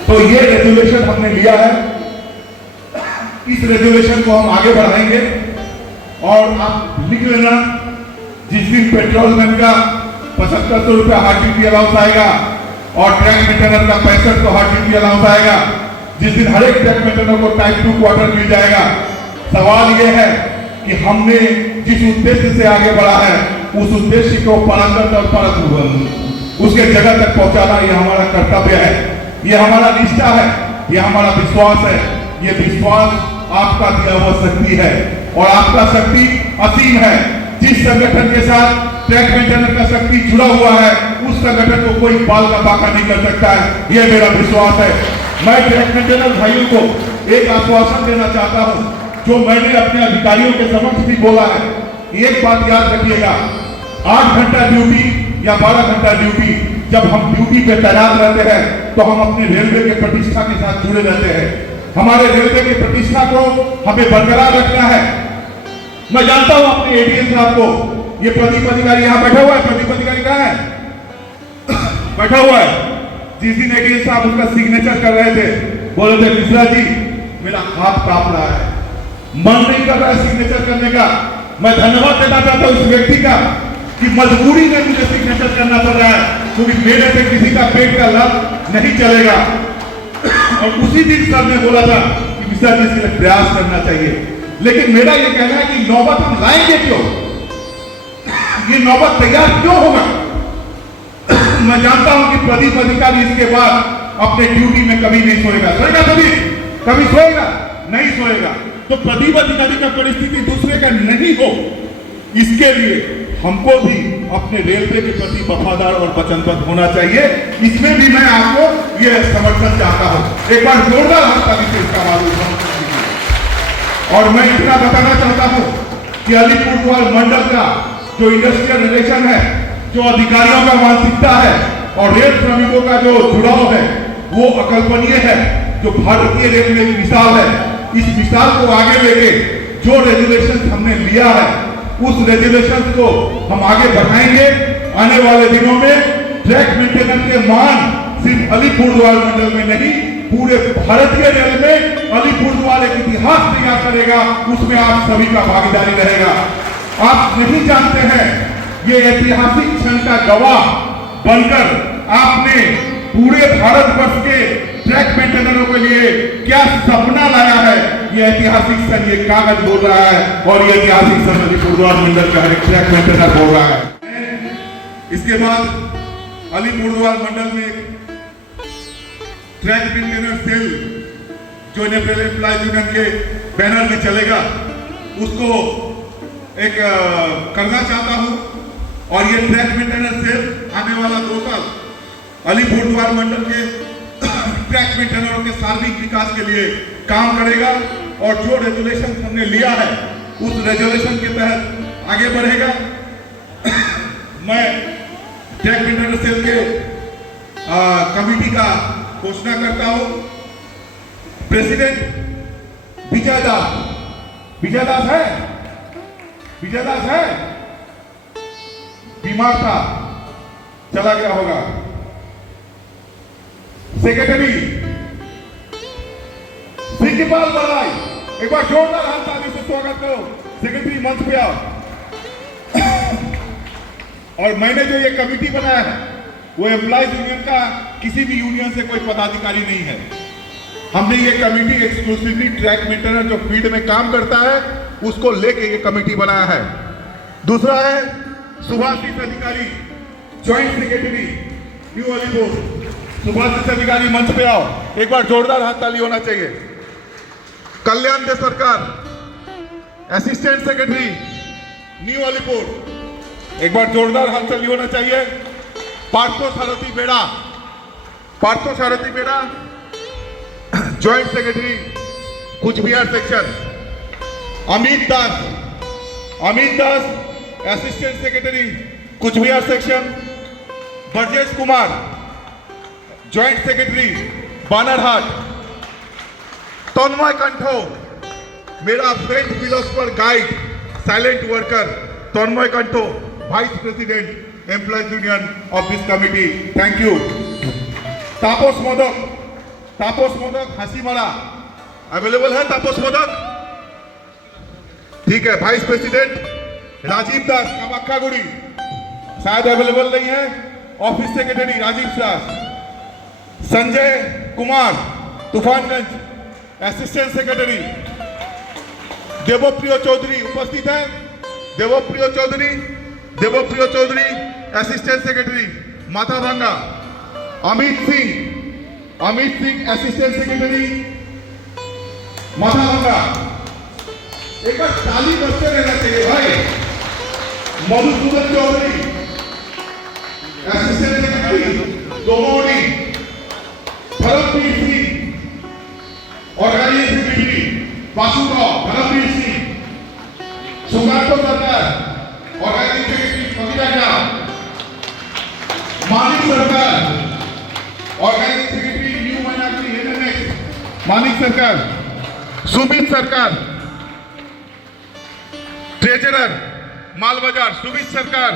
तो ये रेजुलेशन हमने लिया है, इस रेजुलेशन को हम आगे बढ़ाएंगे और आप लिख लेना, जिस दिन पेट्रोलमैन का 7500 रुपया हार्ड ड्यूटी अलाउंस आएगा और ट्रैक मेंटेनर का 6500 हार्ड ड्यूटी अलाउंस आएगा, जिस दिन हर एक ट्रैक मेंटेनर को टाइप 2 क्वार्टर मिल जाएगा। सवाल यह है कि हमने जिस उद्देश्य से आगे बढ़ा है उस उद्देश्य को पारंगत और परत उसके जगह तक पहुंचाना ये हमारा कर्तव्य है, ये हमारा निष्ठा है, ये हमारा विश्वास है। ये विश्वास आपका दिया हुआ शक्ति है और आपका शक्ति असीम है। जिस संगठन के साथ ट्रैक मेंटेनर का शक्ति जुड़ा हुआ है उस संगठन को कोई बाल का बाका नहीं कर सकता है, यह मेरा विश्वास है। मैं ट्रैक मेंटेनर भाइयों को एक आश्वासन देना चाहता हूं, जो मैंने अपने अधिकारियों के समक्ष भी बोला है। एक बात याद रखिएगा, 8 घंटा ड्यूटी या 12 घंटा ड्यूटी, जब हम ड्यूटी पे तैनात रहते हैं तो हम अपने रेलवे के प्रतिष्ठा के साथ जुड़े रहते हैं। हमारे रेलवे की प्रतिष्ठा को हमें बरकरार रखना है। मैं जानता हूं अपने एडीएम साहब को, ये प्रदीप अधिकारी यहाँ बैठा हुआ है, प्रदीप अधिकारी कहाँ है? बैठा हुआ है। जिस दिन एडीएम साहब उसका सिग्नेचर कर रहे थे, बोले थे मिश्रा जी मेरा हाथ कांप रहा है, मन नहीं कर रहा है सिग्नेचर करने का। मैं धन्यवाद देना चाहता हूं इस व्यक्ति का कि मजबूरी में मुझे सिग्नेचर करना पड़ रहा है, क्योंकि मेरे से किसी का पेट का लाभ नहीं चलेगा। और उसी दिन सर ने बोला था कि मिश्रा जी इसके लिए प्रयास करना चाहिए, लेकिन मेरा ये कहना है कि नौबत हम लाएंगे क्यों, ये नौबत तैयार क्यों होगा? मैं जानता हूं कि प्रदीप अधिकारी इसके बाद अपने ड्यूटी में कभी नहीं सोएगा। सोएगा कभी सोएगा नहीं सोएगा। तो प्रदीप अधिकारी का परिस्थिति दूसरे का नहीं हो, इसके लिए हमको भी अपने रेलवे के प्रति वफादार और वचनबद्ध होना चाहिए। इसमें भी मैं आपको ये समर्थन चाहता हूं। एक बार जोरदार हाथ ताली से इसका मालूम। और मैं इतना बताना चाहता हूं कि अलीपुरद्वार मंडल का जो इंडस्ट्रियल रिलेशन है, जो अधिकारियों का मानसिकता है और रेल श्रमिकों का जो जुड़ाव है, वो अकल्पनीय है। जो भारतीय रेल में एक मिसाल है, इस मिसाल को आगे लेके जो रेजुलेशन हमने लिया है उस रेजुलेशन को हम आगे बढ़ाएंगे। आने वाले दिनों में ट्रैक मेंटेनेंस के मान सिर्फ अलीपुरद्वार मंडल में नहीं, पूरे भारतीय रेल में अलीपुरद्वार एक इतिहास तैयार करेगा, उसमें आप सभी का भागीदारी रहेगा। आप नहीं जानते हैं ये ऐतिहासिक क्षण का गवाह बनकर आपने पूरे भारतवर्ष के ट्रैक मेंटेनरों के लिए क्या सपना लाया है। ये ऐतिहासिक क्षण ये कागज बोल रहा है और ये ऐतिहासिक क्षण अलीपुरद्वार मंडल का ट्रैक मेंटेनर बोल रहा है। इसके बाद अलीपुरद्वार मंडल में ट्रैक मेंटेनर सेल जो एनएफएल एम्प्लॉयज यूनियन के बैनर में चलेगा, उसको एक करना चाहता हूं। और ये ट्रैक मेंटेनर सेल आने वाला 2 साल अलीपुरद्वार मंडल के ट्रैक मेंटेनरों के सार्वजनिक विकास के लिए काम करेगा और जो रेजुलेशन हमने लिया है उस रेजुलेशन के तहत आगे बढ़ेगा। मैं ट्रैक मेंटेनर सेल के कमिटी का घोषणा करता हूं। प्रेसिडेंट विजय दास है, विजयदास है, बीमार था, चला गया होगा। सेक्रेटरी सिंहपाल बड़ाई, एक बार जोरदार हाथ ताली से स्वागत करो। सेक्रेटरी मंच पे आओ। और मैंने जो ये कमेटी बनाया है वो एम्प्लॉयज यूनियन का किसी भी यूनियन से कोई पदाधिकारी नहीं है। हमने ये कमेटी एक्सक्लूसिवली ट्रैक मेंटेनर जो फील्ड में काम करता है उसको लेके ये कमेटी बनाया है। दूसरा है सुभाषित अधिकारी, ज्वाइंट सेक्रेटरी न्यू अलीपुर। सुभाषित अधिकारी मंच पे आओ, एक बार जोरदार हाथ ताली होना चाहिए। कल्याण दे सरकार, असिस्टेंट सेक्रेटरी न्यू अलीपुर, एक बार जोरदार हाथ ताली होना चाहिए। पार्थो सारथी बेड़ा, पार्थो सारथी बेड़ा joint secretary Cooch Behar section. Amit Das, Amit Das assistant secretary Cooch Behar section. Brajesh Kumar joint secretary Banarhat. Tanmay Kantho मेरा friend philosopher guide silent worker Tanmay Kantho, vice president employees union of this committee, thank you. Tapas Modak, Tapas Modak Hasimara available है? तापस मोदक ठीक है। वाइस प्रेसिडेंट राजीव दास कामाख्यागुड़ी शायद अवेलेबल नहीं है। Office secretary Rajiv Das. Sanjay Kumar Tufanganj assistant secretary. Debapriya Chaudhary उपस्थित है? Debapriya Chowdhury, Debapriya Chowdhury assistant secretary Mathabhanga. Amit Singh, Amit Singh assistant secretary Mathabhanga. एक बार ताली बजते रहना चाहिए भाई। Madhusudan Chowdhury assistant secretary Domori. Dharmvir Singh organising secretary Basugaon. Dharmvir Singh. Sukanto Sarkar organising secretary Patiraja. Manik Sarkar organising secretary new minority NMX Manik Sarkar. Sumit Sarkar treasurer Mal Bazar Sumit Sarkar.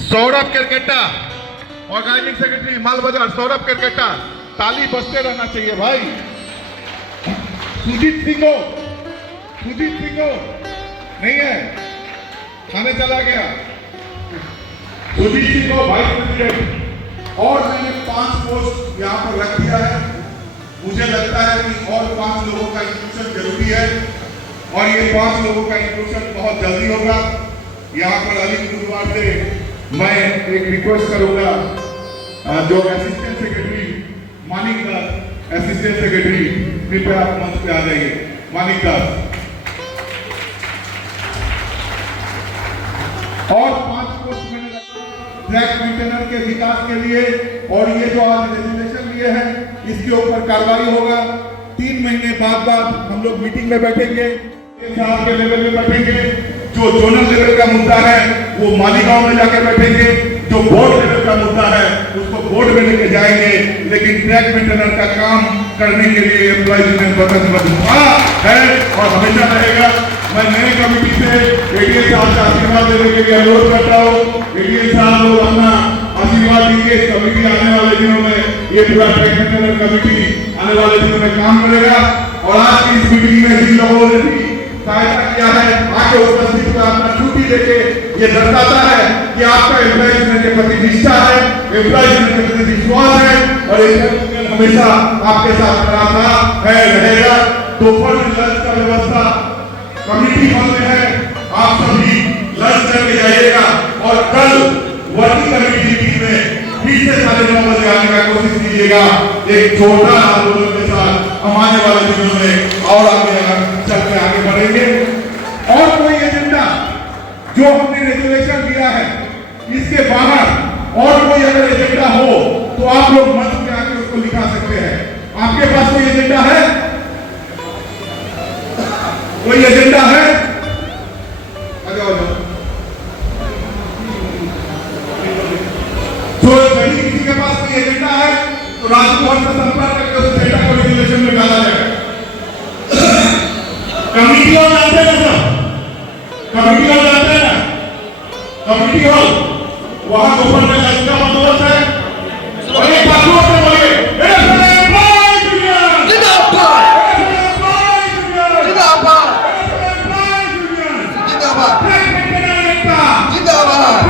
Saurabh Kerketta organising secretary Mal Bazar Saurabh Kerketta. ताली बजते रहना चाहिए भाई। सुजीत सिंह, सुजीत सिंह नहीं है, थाने चला गया। Sujit Singh vice president. और मैंने 5 पोस्ट यहाँ पर रख दिया है। मुझे लगता है कि और 5 लोगों का इंक्लूजन जरूरी है और ये 5 लोगों का इंक्लूजन बहुत जल्दी होगा। यहाँ पर अलीपुरद्वार से मैं एक रिक्वेस्ट करूंगा, जो असिस्टेंट सेक्रेटरी मानिक दास असिस्टेंट सेक्रेटरी, कृपया आप मंच पे आ जाइए। मानिक दास। और 5 पोस्ट मैंने ट्रैक मेंटेनर के विकास के लिए, और ये जो आज रेजुलेशन लिए हैं इसके ऊपर कार्रवाई होगा। 3 महीने बाद हम लोग मीटिंग में बैठेंगे, साहब के लेवल में बैठेंगे। जो जोनल लेवल का मुद्दा है वो मालीगांव में जाके बैठेंगे। जो बोर्ड लेवल का मुद्दा है उसको बोर्ड में लेके जाएंगे। लेकिन ट्रैक मेंटेनर का काम करने के लिए एम्प्लॉयज यूनियन प्रतिबद्ध है और हमेशा रहेगा। मैं नए कमेटी से एडीएल साहब का आशीर्वाद देने के लिए अनुरोध करता हूँ। एडीएल साहब लोग अपना आशीर्वाद दीजिए। कमेटी आने वाले दिनों में ये पूरा ट्रैक मेंटेनर कमेटी आने वाले दिनों में काम करेगा। और आज की इस मीटिंग में जिन लोगों ने भी सहायता किया है, आगे उपस्थित हुआ अपना छुट्टी लेके, ये दर्शाता है कि आपका एम्प्लॉयज यूनियन के प्रति निष्ठा है, एम्प्लॉयज यूनियन के प्रति विश्वास है और यूनियन हमेशा आपके साथ खड़ा था, है, रहेगा। दोपहर में लंच का व्यवस्था कमेटी हॉल में है, आप सभी लंच करके जाइएगा। और कल वर्किंग कमेटी मीटिंग में फिर से 9:30 बजे आने का कोशिश कीजिएगा। एक छोटा आंदोलन के साथ हम आने वाले दिनों में और आगे चल के आगे बढ़ेंगे। और कोई एजेंडा जो हमने रेजुलेशन दिया है इसके बाहर और कोई अगर एजेंडा हो तो आप लोग मंच पे आके उसको लिखा सकते हैं। आपके पास कोई एजेंडा है? कोई एजेंडा है? जो यदि किसी के पास कोई एजेंडा है तो राजभवन से संपर्क करके उस एजेंडा को रेजुलेशन में डाला जाएगा। कमेटियों जानते हैं सब, कमेटी हॉल जाते हैं ना, कमेटी हॉल वहां दोपहर में लंच का बंदोबस्त है। और एक बात जोर से बोलिए, जिंदाबाद जिंदाबाद जिंदाबाद जिंदाबाद जिंदाबाद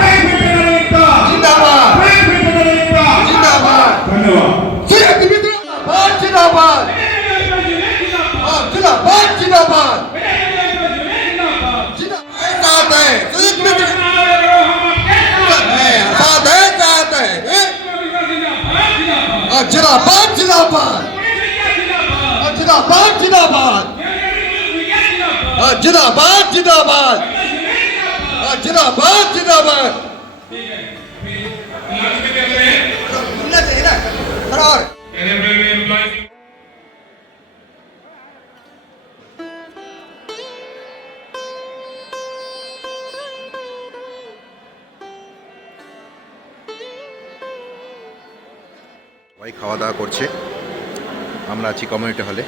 जिंदाबाद जिंदाबाद जिंदाबाद সবাই খাওয়া দাওয়া করছে, আমরা আছি কমিউনিটি হলে।